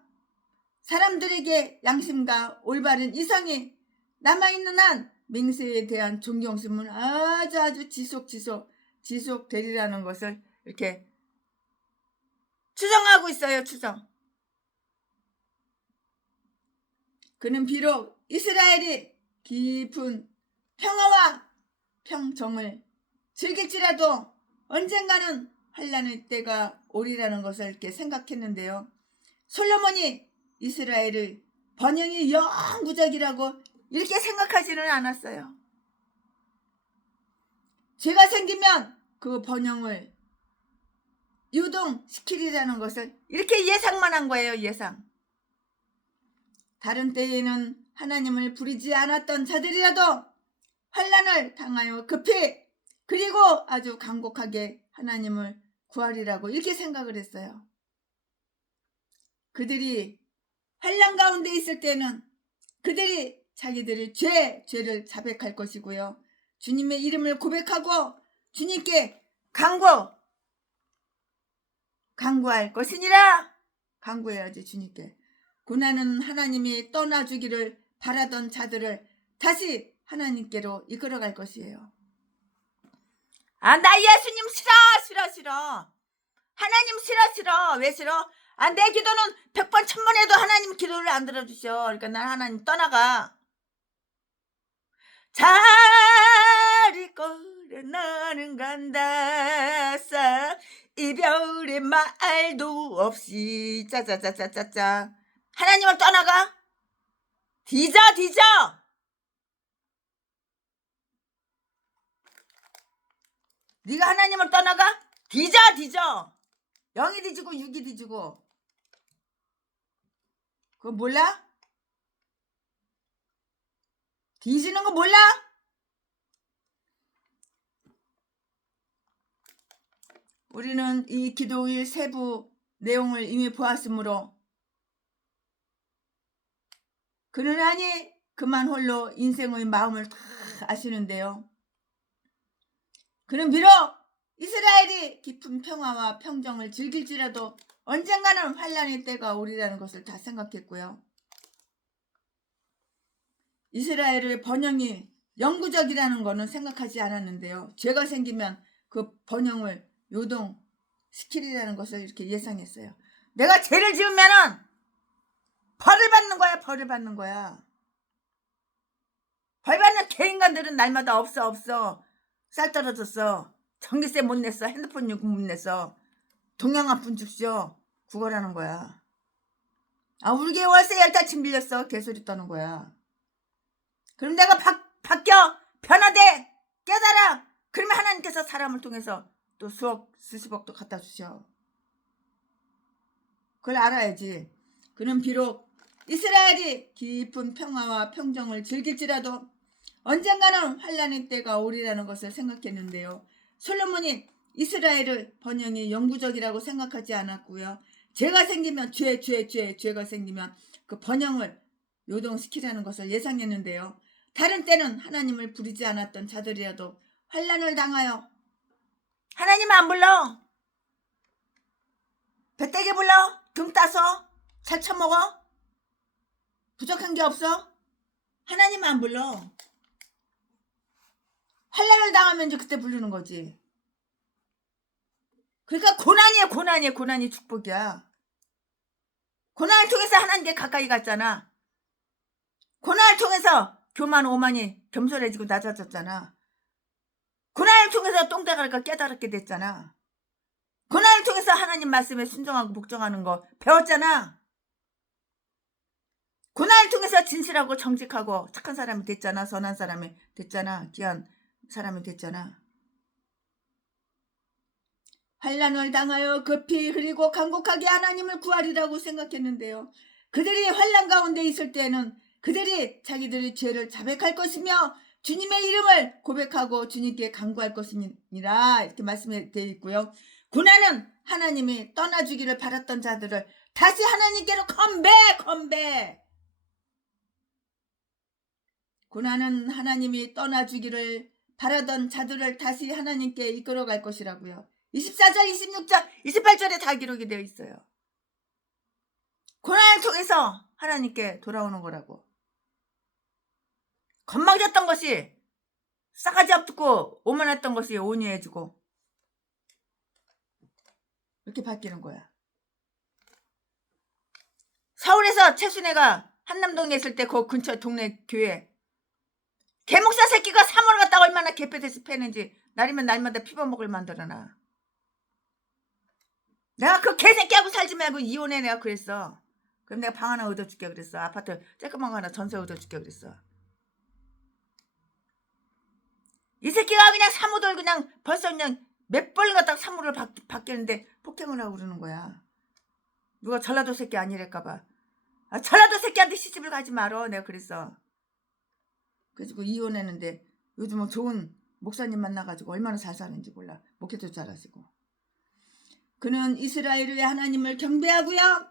사람들에게 양심과 올바른 이성이 남아있는 한 맹세에 대한 존경심은 아주 지속되리라는 것을 이렇게 추정하고 있어요. 추정. 그는 비록 이스라엘이 깊은 평화와 평정을 즐길지라도 언젠가는 환난의 때가 오리라는 것을 이렇게 생각했는데요. 솔로몬이 이스라엘의 번영이 영구적이라고 이렇게 생각하지는 않았어요. 죄가 생기면 그 번영을 유동시키리라는 것을 이렇게 예상만 한 거예요. 예상. 다른 때에는 하나님을 부르지 않았던 자들이라도 환난을 당하여 급히 그리고 아주 간곡하게 하나님을 구하리라고 이렇게 생각을 했어요. 그들이 환난 가운데 있을 때는 그들이 자기들의 죄를 자백할 것이고요. 주님의 이름을 고백하고 주님께 간구할 것이니라. 간구해야지 주님께. 고난은 하나님이 떠나주기를 바라던 자들을 다시 하나님께로 이끌어갈 것이에요. 나 예수님 싫어 싫어 싫어. 하나님 싫어 싫어. 왜 싫어? 내 기도는 100번 1000번 해도 하나님 기도를 안 들어주셔. 그러니까 난 하나님 떠나가. 자리 거래 나는 간다. 이별의 말도 없이 짜자자자자자. 하나님을 떠나가. 뒤져. 네가 하나님을 떠나가? 뒤져. 0이 뒤지고 6이 뒤지고. 그거 몰라? 뒤지는 거 몰라? 우리는 이 기도의 세부 내용을 이미 보았으므로 그러하니 그만 홀로 인생의 마음을 다 아시는데요. 그는 비록 이스라엘이 깊은 평화와 평정을 즐길지라도 언젠가는 환란의 때가 오리라는 것을 다 생각했고요. 이스라엘의 번영이 영구적이라는 것은 생각하지 않았는데요. 죄가 생기면 그 번영을 요동시키리라는 것을 이렇게 예상했어요. 내가 죄를 지으면은 벌을 받는 거야. 벌을 받는 거야. 벌 받는 개인간들은 날마다 없어. 쌀 떨어졌어. 전기세 못 냈어. 핸드폰 요금 못 냈어. 동양 한 푼 줍쇼. 구걸하는 거야. 우리 개 월세 10달치 밀렸어. 개소리 떠는 거야. 그럼 내가 바뀌어. 변화돼. 깨달아. 그러면 하나님께서 사람을 통해서 또 수십억도 갖다 주셔. 그걸 알아야지. 그는 비록 이스라엘이 깊은 평화와 평정을 즐길지라도 언젠가는 환란의 때가 오리라는 것을 생각했는데요. 솔로몬이 이스라엘의 번영이 영구적이라고 생각하지 않았고요. 죄가 생기면 죄가 생기면 그 번영을 요동시키라는 것을 예상했는데요. 다른 때는 하나님을 부르지 않았던 자들이라도 환란을 당하여 하나님 안 불러. 배때기 불러. 등 따서 잘 처먹어. 부족한 게 없어. 하나님 안 불러. 환란을 당하면 이제 그때 부르는 거지. 그러니까 고난이 축복이야. 고난을 통해서 하나님께 가까이 갔잖아. 고난을 통해서 교만 오만이 겸손해지고 낮아졌잖아. 고난을 통해서 똥대가리가 깨달았게 됐잖아. 고난을 통해서 하나님 말씀에 순종하고 복종하는 거 배웠잖아. 고난을 통해서 진실하고 정직하고 착한 사람이 됐잖아. 선한 사람이 됐잖아. 귀한 사람이 됐잖아. 환난을 당하여 급히 흐리고 간곡하게 하나님을 구하리라고 생각했는데요. 그들이 환난 가운데 있을 때는 그들이 자기들의 죄를 자백할 것이며 주님의 이름을 고백하고 주님께 간구할 것이니라 이렇게 말씀되어 있고요. 고난은 하나님이 떠나주기를 바랐던 자들을 다시 하나님께로 컴백. 고난은 하나님이 떠나주기를 바라던 자들을 다시 하나님께 이끌어갈 것이라고요. 24절, 26절, 28절에 다 기록이 되어 있어요. 고난을 통해서 하나님께 돌아오는 거라고. 건망졌던 것이 싸가지 없고 오만했던 것이 온유해지고 이렇게 바뀌는 거야. 서울에서 최순애가 한남동에 있을 때 그 근처 동네 교회 개목사 새끼가 3월 갔다가 얼마나 개패돼서 패는지 날이면 날마다 피버먹을 만들어놔. 내가 그 개새끼하고 살지 말고 이혼해 내가 그랬어. 그럼 내가 방 하나 얻어줄게 그랬어. 아파트 쬐끄만 거 하나 전세 얻어줄게 그랬어. 이 새끼가 그냥 사무들 그냥 벌써 그냥 몇 번 갖다가 사무를 바뀌었는데 폭행을 하고 그러는 거야. 누가 전라도 새끼 아니랄까봐. 전라도 새끼한테 시집을 가지 말어 내가 그랬어. 그래서 이혼했는데 요즘은 좋은 목사님 만나가지고 얼마나 잘 사는지 몰라. 목회도 잘하시고. 그는 이스라엘의 하나님을 경배하고요.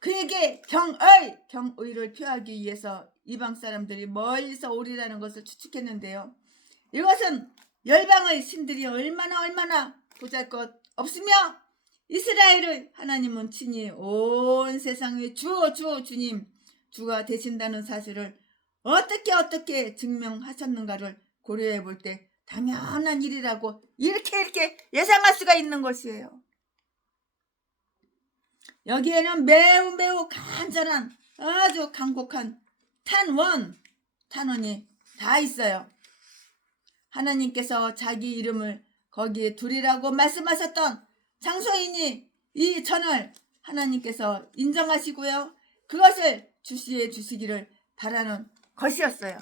그에게 경의를 표하기 위해서 이방 사람들이 멀리서 오리라는 것을 추측했는데요. 이것은 열방의 신들이 얼마나 보잘것 없으며 이스라엘의 하나님은 친히 온 세상의 주님 주가 되신다는 사실을 어떻게 증명하셨는가를 고려해 볼 때 당연한 일이라고 이렇게 예상할 수가 있는 것이에요. 여기에는 매우 간절한 아주 간곡한 탄원이 다 있어요. 하나님께서 자기 이름을 거기에 두리라고 말씀하셨던 장소이니 이 전을 하나님께서 인정하시고요. 그것을 주시해 주시기를 바라는 것이었어요.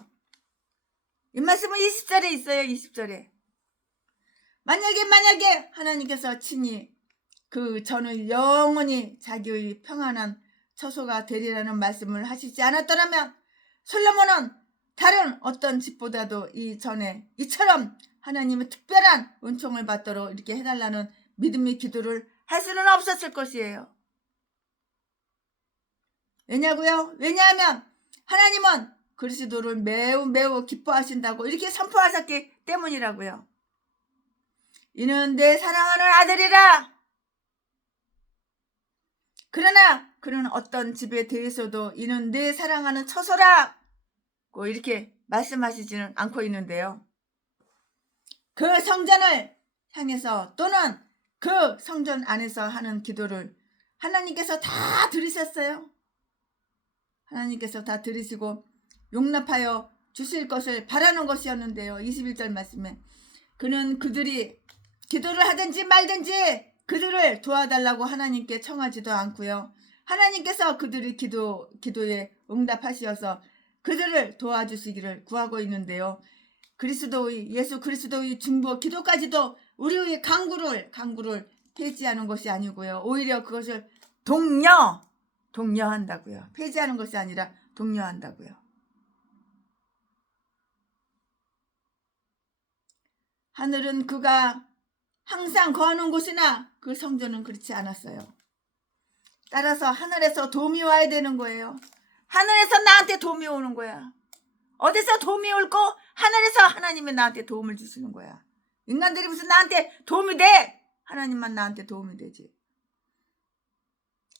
이 말씀은 20절에 있어요. 20절에. 만약에 하나님께서 친히 그 전을 영원히 자기의 평안한 처소가 되리라는 말씀을 하시지 않았더라면 솔로몬은 다른 어떤 집보다도 이 전에 이처럼 하나님의 특별한 은총을 받도록 이렇게 해달라는 믿음의 기도를 할 수는 없었을 것이에요. 왜냐고요? 왜냐하면 하나님은 그리스도를 매우 기뻐하신다고 이렇게 선포하셨기 때문이라고요. 이는 내 사랑하는 아들이라. 그러나 그는 어떤 집에 대해서도 이는 내 사랑하는 처소라 이렇게 말씀하시지는 않고 있는데요. 그 성전을 향해서 또는 그 성전 안에서 하는 기도를 하나님께서 다 들으셨어요. 하나님께서 다 들으시고 용납하여 주실 것을 바라는 것이었는데요. 21절 말씀에 그는 그들이 기도를 하든지 말든지 그들을 도와달라고 하나님께 청하지도 않고요. 하나님께서 그들의 기도에 응답하시어서 그들을 도와주시기를 구하고 있는데요. 예수 그리스도의 중보 기도까지도 우리의 강구를 폐지하는 것이 아니고요. 오히려 그것을 독려한다고요. 폐지하는 것이 아니라 독려한다고요. 하늘은 그가 항상 거하는 곳이나 그 성전은 그렇지 않았어요. 따라서 하늘에서 도움이 와야 되는 거예요. 하늘에서 나한테 도움이 오는 거야. 어디서 도움이 올고 하늘에서 하나님이 나한테 도움을 주시는 거야. 인간들이 무슨 나한테 도움이 돼? 하나님만 나한테 도움이 되지.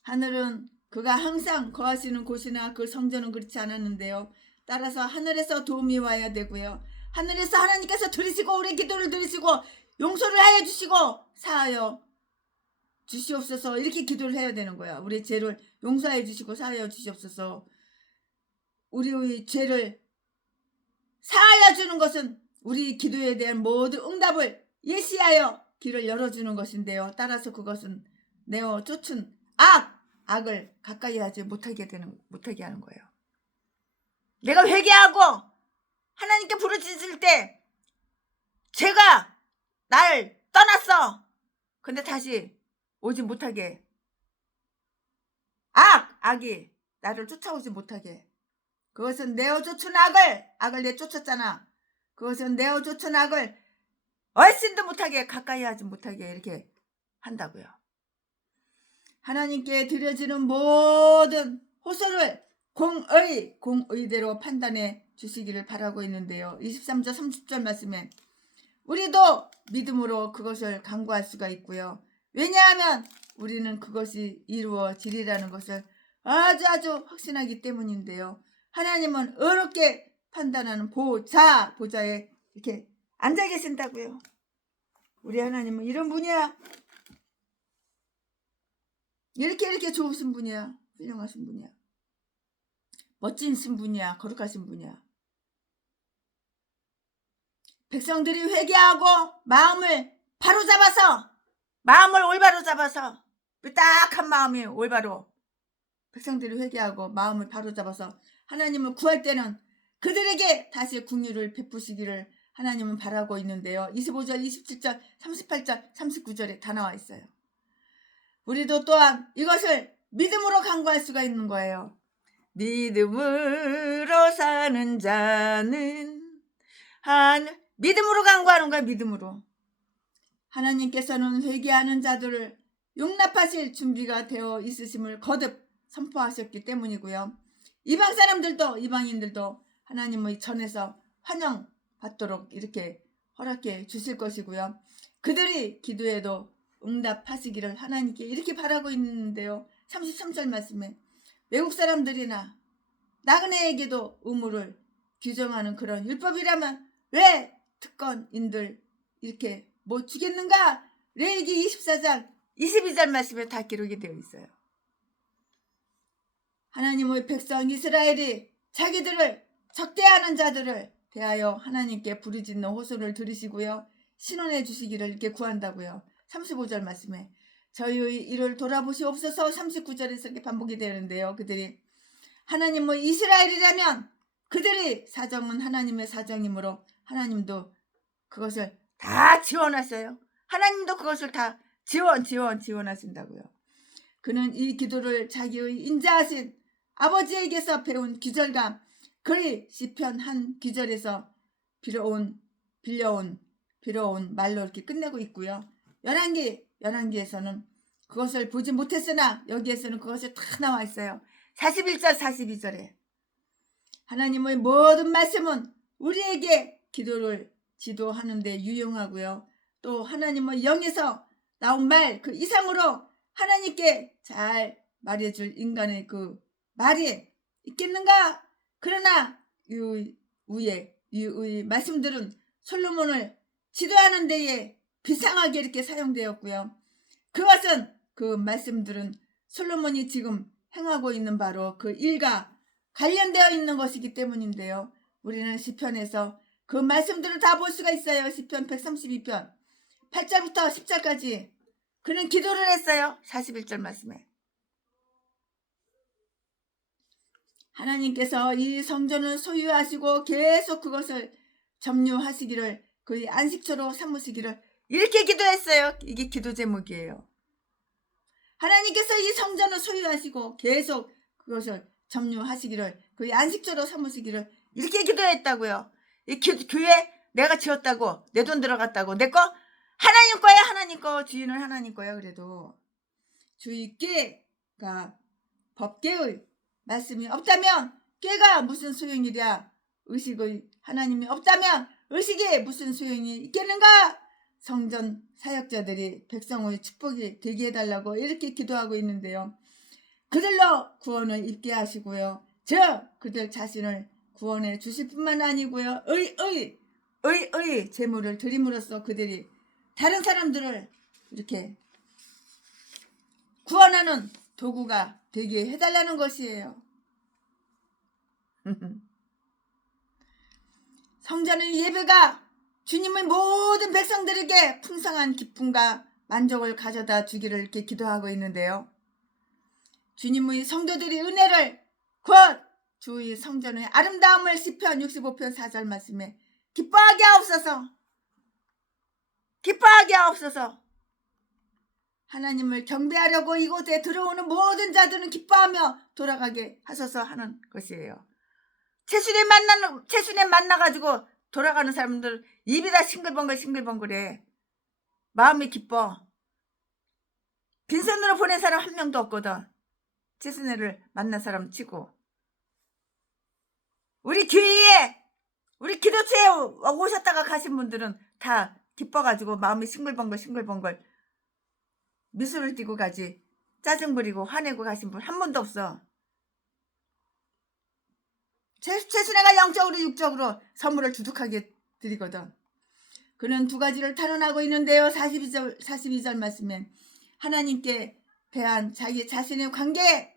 하늘은 그가 항상 거하시는 곳이나 그 성전은 그렇지 않았는데요. 따라서 하늘에서 도움이 와야 되고요. 하늘에서 하나님께서 들으시고 우리 기도를 들으시고 용서를 하여 주시고 사하여 주시옵소서 이렇게 기도를 해야 되는 거야. 우리 죄를 용서해 주시고 사하여 주시옵소서. 우리의 죄를 사하여 주는 것은 우리 기도에 대한 모든 응답을 예시하여 길을 열어주는 것인데요. 따라서 그것은 내어 쫓은 악을 가까이 하지 못하게 하는 거예요. 내가 회개하고 하나님께 부르짖을 때 죄가 날 떠났어. 근데 다시 오지 못하게 악이 나를 쫓아오지 못하게 그것은 내어 쫓은 악을 내쫓았잖아. 그것은 내어 쫓은 악을 얼씬도 못하게 가까이 하지 못하게 이렇게 한다고요. 하나님께 드려지는 모든 호소를 공의대로 판단해 주시기를 바라고 있는데요. 23절 30절 말씀에 우리도 믿음으로 그것을 간구할 수가 있고요. 왜냐하면 우리는 그것이 이루어지리라는 것을 아주 확신하기 때문인데요. 하나님은 의롭게 판단하는 보좌에 이렇게 앉아 계신다고요. 우리 하나님은 이런 분이야. 이렇게 좋으신 분이야. 훌륭하신 분이야. 멋진 분이야. 거룩하신 분이야. 백성들이 회개하고 마음을 올바로 잡아서 삐딱한 마음이 올바로 백성들이 회개하고 마음을 바로 잡아서 하나님을 구할 때는 그들에게 다시 긍휼을 베푸시기를 하나님은 바라고 있는데요. 25절, 27절, 38절, 39절에 다 나와 있어요. 우리도 또한 이것을 믿음으로 간구할 수가 있는 거예요. 믿음으로 사는 자는 믿음으로 간구하는 거야. 믿음으로. 하나님께서는 회개하는 자들을 용납하실 준비가 되어 있으심을 거듭 선포하셨기 때문이고요. 이방인들도 하나님의 전에서 환영받도록 이렇게 허락해 주실 것이고요. 그들이 기도에도 응답하시기를 하나님께 이렇게 바라고 있는데요. 33절 말씀에 외국 사람들이나 나그네에게도 의무를 규정하는 그런 율법이라면 왜 특권인들 이렇게 못 주겠는가? 레위기 24장 22절 말씀에 다 기록이 되어 있어요. 하나님의 백성 이스라엘이 자기들을 적대하는 자들을 대하여 하나님께 부르짖는 호소를 들으시고요. 신원해 주시기를 이렇게 구한다고요. 35절 말씀에 저희의 일을 돌아보시옵소서. 39절에서 이렇게 반복이 되는데요. 그들이 하나님의 이스라엘이라면 그들이 사정은 하나님의 사정이므로 하나님도 그것을 다 지원하셔요. 하나님도 그것을 다 지원하신다고요. 그는 이 기도를 자기의 인자하신 아버지에게서 배운 기절감, 그의 시편 한 기절에서 빌어온 말로 이렇게 끝내고 있고요. 열왕기에서는 그것을 보지 못했으나 여기에서는 그것이 다 나와 있어요. 41절 42절에 하나님의 모든 말씀은 우리에게 기도를 지도하는 데 유용하고요. 또 하나님의 영에서 나온 말 그 이상으로 하나님께 잘 말해줄 인간의 그 말이 있겠는가? 그러나 이 말씀들은 솔로몬을 지도하는 데에 비상하게 이렇게 사용되었고요. 그것은 그 말씀들은 솔로몬이 지금 행하고 있는 바로 그 일과 관련되어 있는 것이기 때문인데요. 우리는 시편에서 그 말씀들을 다 볼 수가 있어요. 시편 132편 8절부터 10절까지 그는 기도를 했어요. 41절 말씀에 하나님께서 이 성전을 소유하시고 계속 그것을 점유하시기를 그의 안식처로 삼으시기를 이렇게 기도했어요. 이게 기도 제목이에요. 하나님께서 이 성전을 소유하시고 계속 그것을 점유하시기를 그의 안식처로 삼으시기를 이렇게 기도했다고요. 이 교회 내가 지었다고 내 돈 들어갔다고 내 거 하나님 거야. 하나님 거 주인은 하나님 거야. 그래도 주의께가 법계의 말씀이 없다면 꾀가 무슨 소용이랴. 의식의 하나님이 없다면 의식이 무슨 소용이 있겠는가. 성전 사역자들이 백성의 축복이 되게 해달라고 이렇게 기도하고 있는데요. 그들로 구원을 입게 하시고요. 즉 그들 자신을 구원해 주실 뿐만 아니고요. 의 제물을 드림으로써 그들이 다른 사람들을 이렇게 구원하는 도구가 되게 해달라는 것이에요. 성전의 예배가 주님의 모든 백성들에게 풍성한 기쁨과 만족을 가져다 주기를 이렇게 기도하고 있는데요. 주님의 성도들이 은혜를 곧 주의 성전의 아름다움을 시편 65편 4절 말씀에 기뻐하게 하옵소서. 하나님을 경배하려고 이곳에 들어오는 모든 자들은 기뻐하며 돌아가게 하소서 하는 것이에요. 최순에 만나가지고 돌아가는 사람들 입이 다 싱글벙글해. 마음이 기뻐. 빈손으로 보낸 사람 한 명도 없거든. 최순애를 만난 사람 치고. 우리 교회에 우리 기도체에 오셨다가 가신 분들은 다 기뻐가지고 마음이 싱글벙글 미소를 띠고 가지. 짜증 부리고 화내고 가신 분 한 번도 없어. 최순애가 영적으로 육적으로 선물을 두둑하게 드리거든. 그는 두 가지를 탄원하고 있는데요. 42절 말씀에 하나님께 대한 자기 자신의 관계,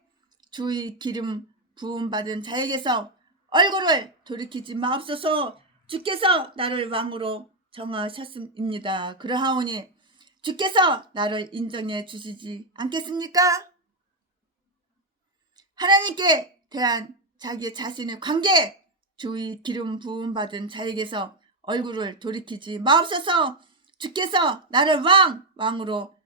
주의 기름 부음 받은 자에게서 얼굴을 돌이키지 마옵소서. 주께서 나를 왕으로 정하셨습니다. 그러하오니 주께서 나를 인정해 주시지 않겠습니까? 하나님께 대한 자기 자신의 관계, 주의 기름 부음 받은 자에게서 얼굴을 돌이키지 마옵소서. 주께서 나를 왕으로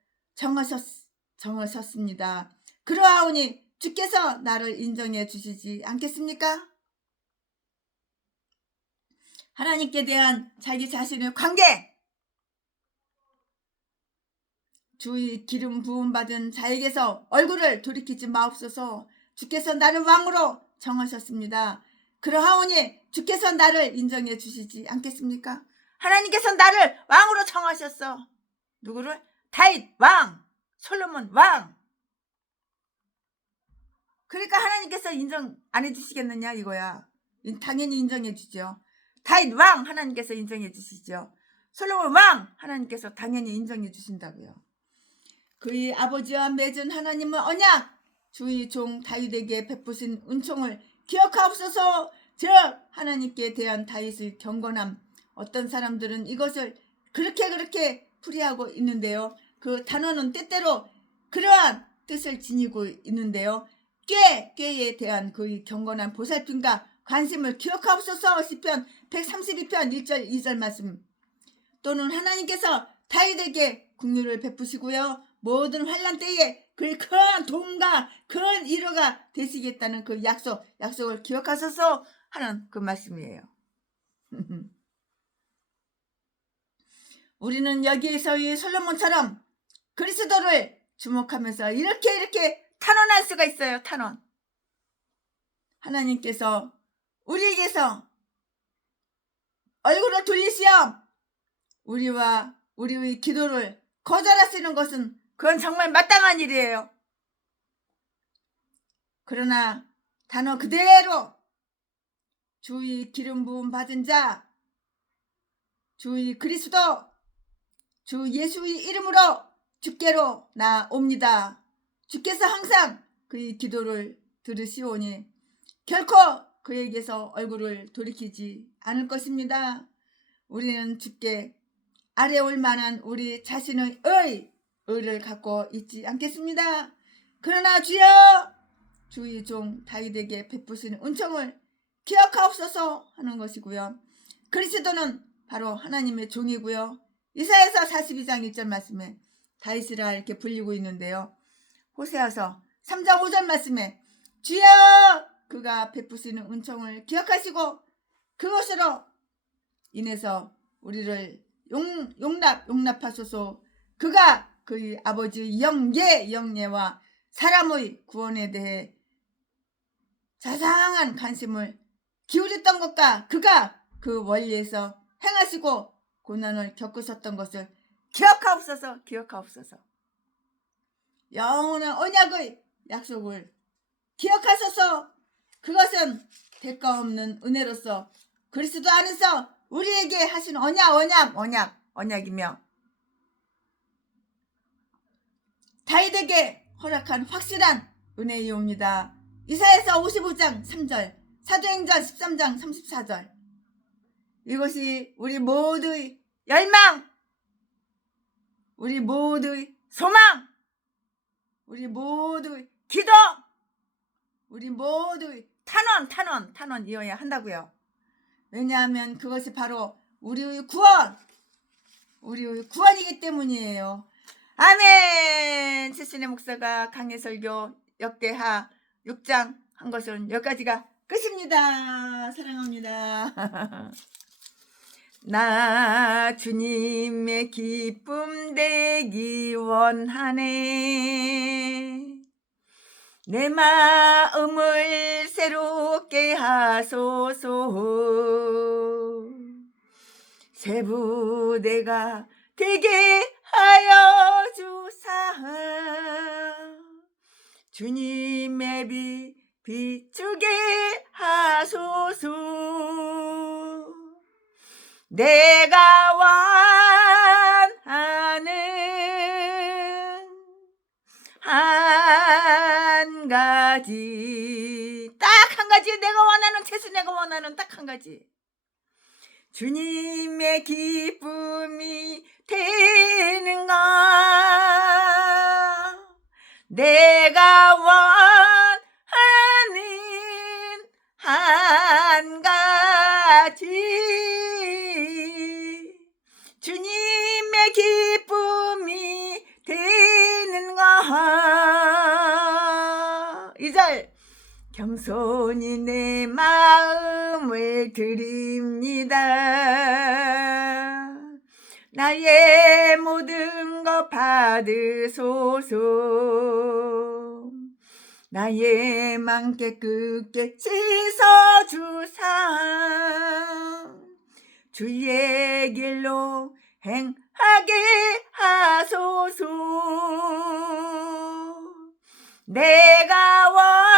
정하셨습니다. 그러하오니 주께서 나를 인정해 주시지 않겠습니까? 하나님께 대한 자기 자신의 관계, 주의 기름 부음 받은 자에게서 얼굴을 돌이키지 마옵소서. 주께서 나를 왕으로 정하셨습니다. 그러하오니 주께서 나를 인정해 주시지 않겠습니까? 하나님께서 나를 왕으로 정하셨어. 누구를? 다윗 왕, 솔로몬 왕. 그러니까 하나님께서 인정 안 해주시겠느냐 이거야. 당연히 인정해 주죠. 다윗 왕 하나님께서 인정해 주시죠. 솔로몬 왕 하나님께서 당연히 인정해 주신다고요. 그의 아버지와 맺은 하나님의 언약, 주의 종 다윗에게 베푸신 은총을 기억하옵소서. 즉 하나님께 대한 다윗의 경건함. 어떤 사람들은 이것을 그렇게 풀이하고 있는데요. 그 단어는 때때로 그러한 뜻을 지니고 있는데요. 꾀에 대한 그의 경건한 보살핌과 관심을 기억하옵소서. 시편 132편 1절 2절 말씀. 또는 하나님께서 다윗에게 긍휼을 베푸시고요. 모든 환난 때에 그의 큰 도움과 큰 위로가 되시겠다는 그 약속을 기억하소서 하는 그 말씀이에요. 우리는 여기에서의 솔로몬처럼 그리스도를 주목하면서 이렇게 탄원할 수가 있어요. 탄원. 하나님께서 우리에게서 얼굴을 돌리시어 우리와 우리의 기도를 거절하시는 것은 그건 정말 마땅한 일이에요. 그러나 단어 그대로 주의 기름 부음 받은 자, 주의 그리스도, 주 예수의 이름으로 주께로 나옵니다. 주께서 항상 그의 기도를 들으시오니 결코 그에게서 얼굴을 돌이키지 않을 것입니다. 우리는 주께 아뢰올 만한 우리 자신의 의를 갖고 있지 않겠습니다. 그러나 주여, 주의 종 다윗에게 베푸시는 은총을 기억하옵소서 하는 것이고요. 그리스도는 바로 하나님의 종이고요. 이사야서 42장 1절 말씀에 다윗이라 이렇게 불리고 있는데요. 호세아서 3장 5절 말씀에 주여, 그가 베푸시는 은총을 기억하시고 그것으로 인해서 우리를 용납하소서. 그가 그의 아버지의 영예와 사람의 구원에 대해 자상한 관심을 기울였던 것과 그가 그 원리에서 행하시고 고난을 겪으셨던 것을 기억하옵소서. 영원한 언약의 약속을 기억하소서. 그것은 대가 없는 은혜로서 그리스도 안에서 우리에게 하신 언약이며 다윗에게 허락한 확실한 은혜이옵니다. 이사야서 55장 3절, 사도행전 13장 34절. 이것이 우리 모두의 열망, 우리 모두의 소망, 우리 모두의 기도, 우리 모두의 탄원이어야 한다고요. 왜냐하면 그것이 바로 우리의 구원이기 때문이에요. 아멘. 최신의 목사가 강해설교 역대하 6장 한 것은 여기까지가 끝입니다. 사랑합니다. 나 주님의 기쁨 되기 원하네. 내 마음을 새롭게 하소서. 새 부대가 되게 하여 주사. 주님의 빛 비추게 하소서. 내가 원하는 한 가지, 딱 한 가지, 내가 원하는 딱 한 가지. 주님의 기쁨이 되는 것. 내가 원하는 한 가지. 주님의 기쁨이 되는 것. 2절. 겸손히 내 마음을 드립니다. 나의 모든 것 받으소서. 나의 맘 깨끗게 씻어주사. 주의 길로 행하게 하소서. 내가 원하는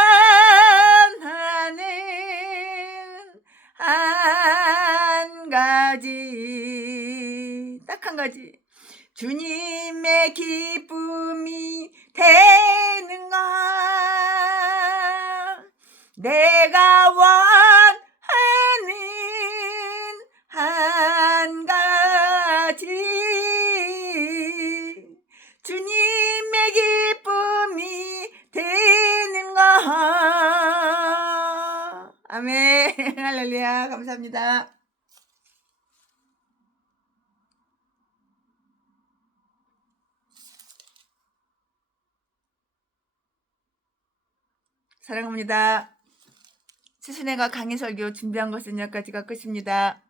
한 내가 원하는 한 가지 주님의 기쁨이 되는 것. 아멘. 할렐루야. 감사합니다. 사랑합니다. 수신회가 강의 설교 준비한 것은 여기까지가 끝입니다.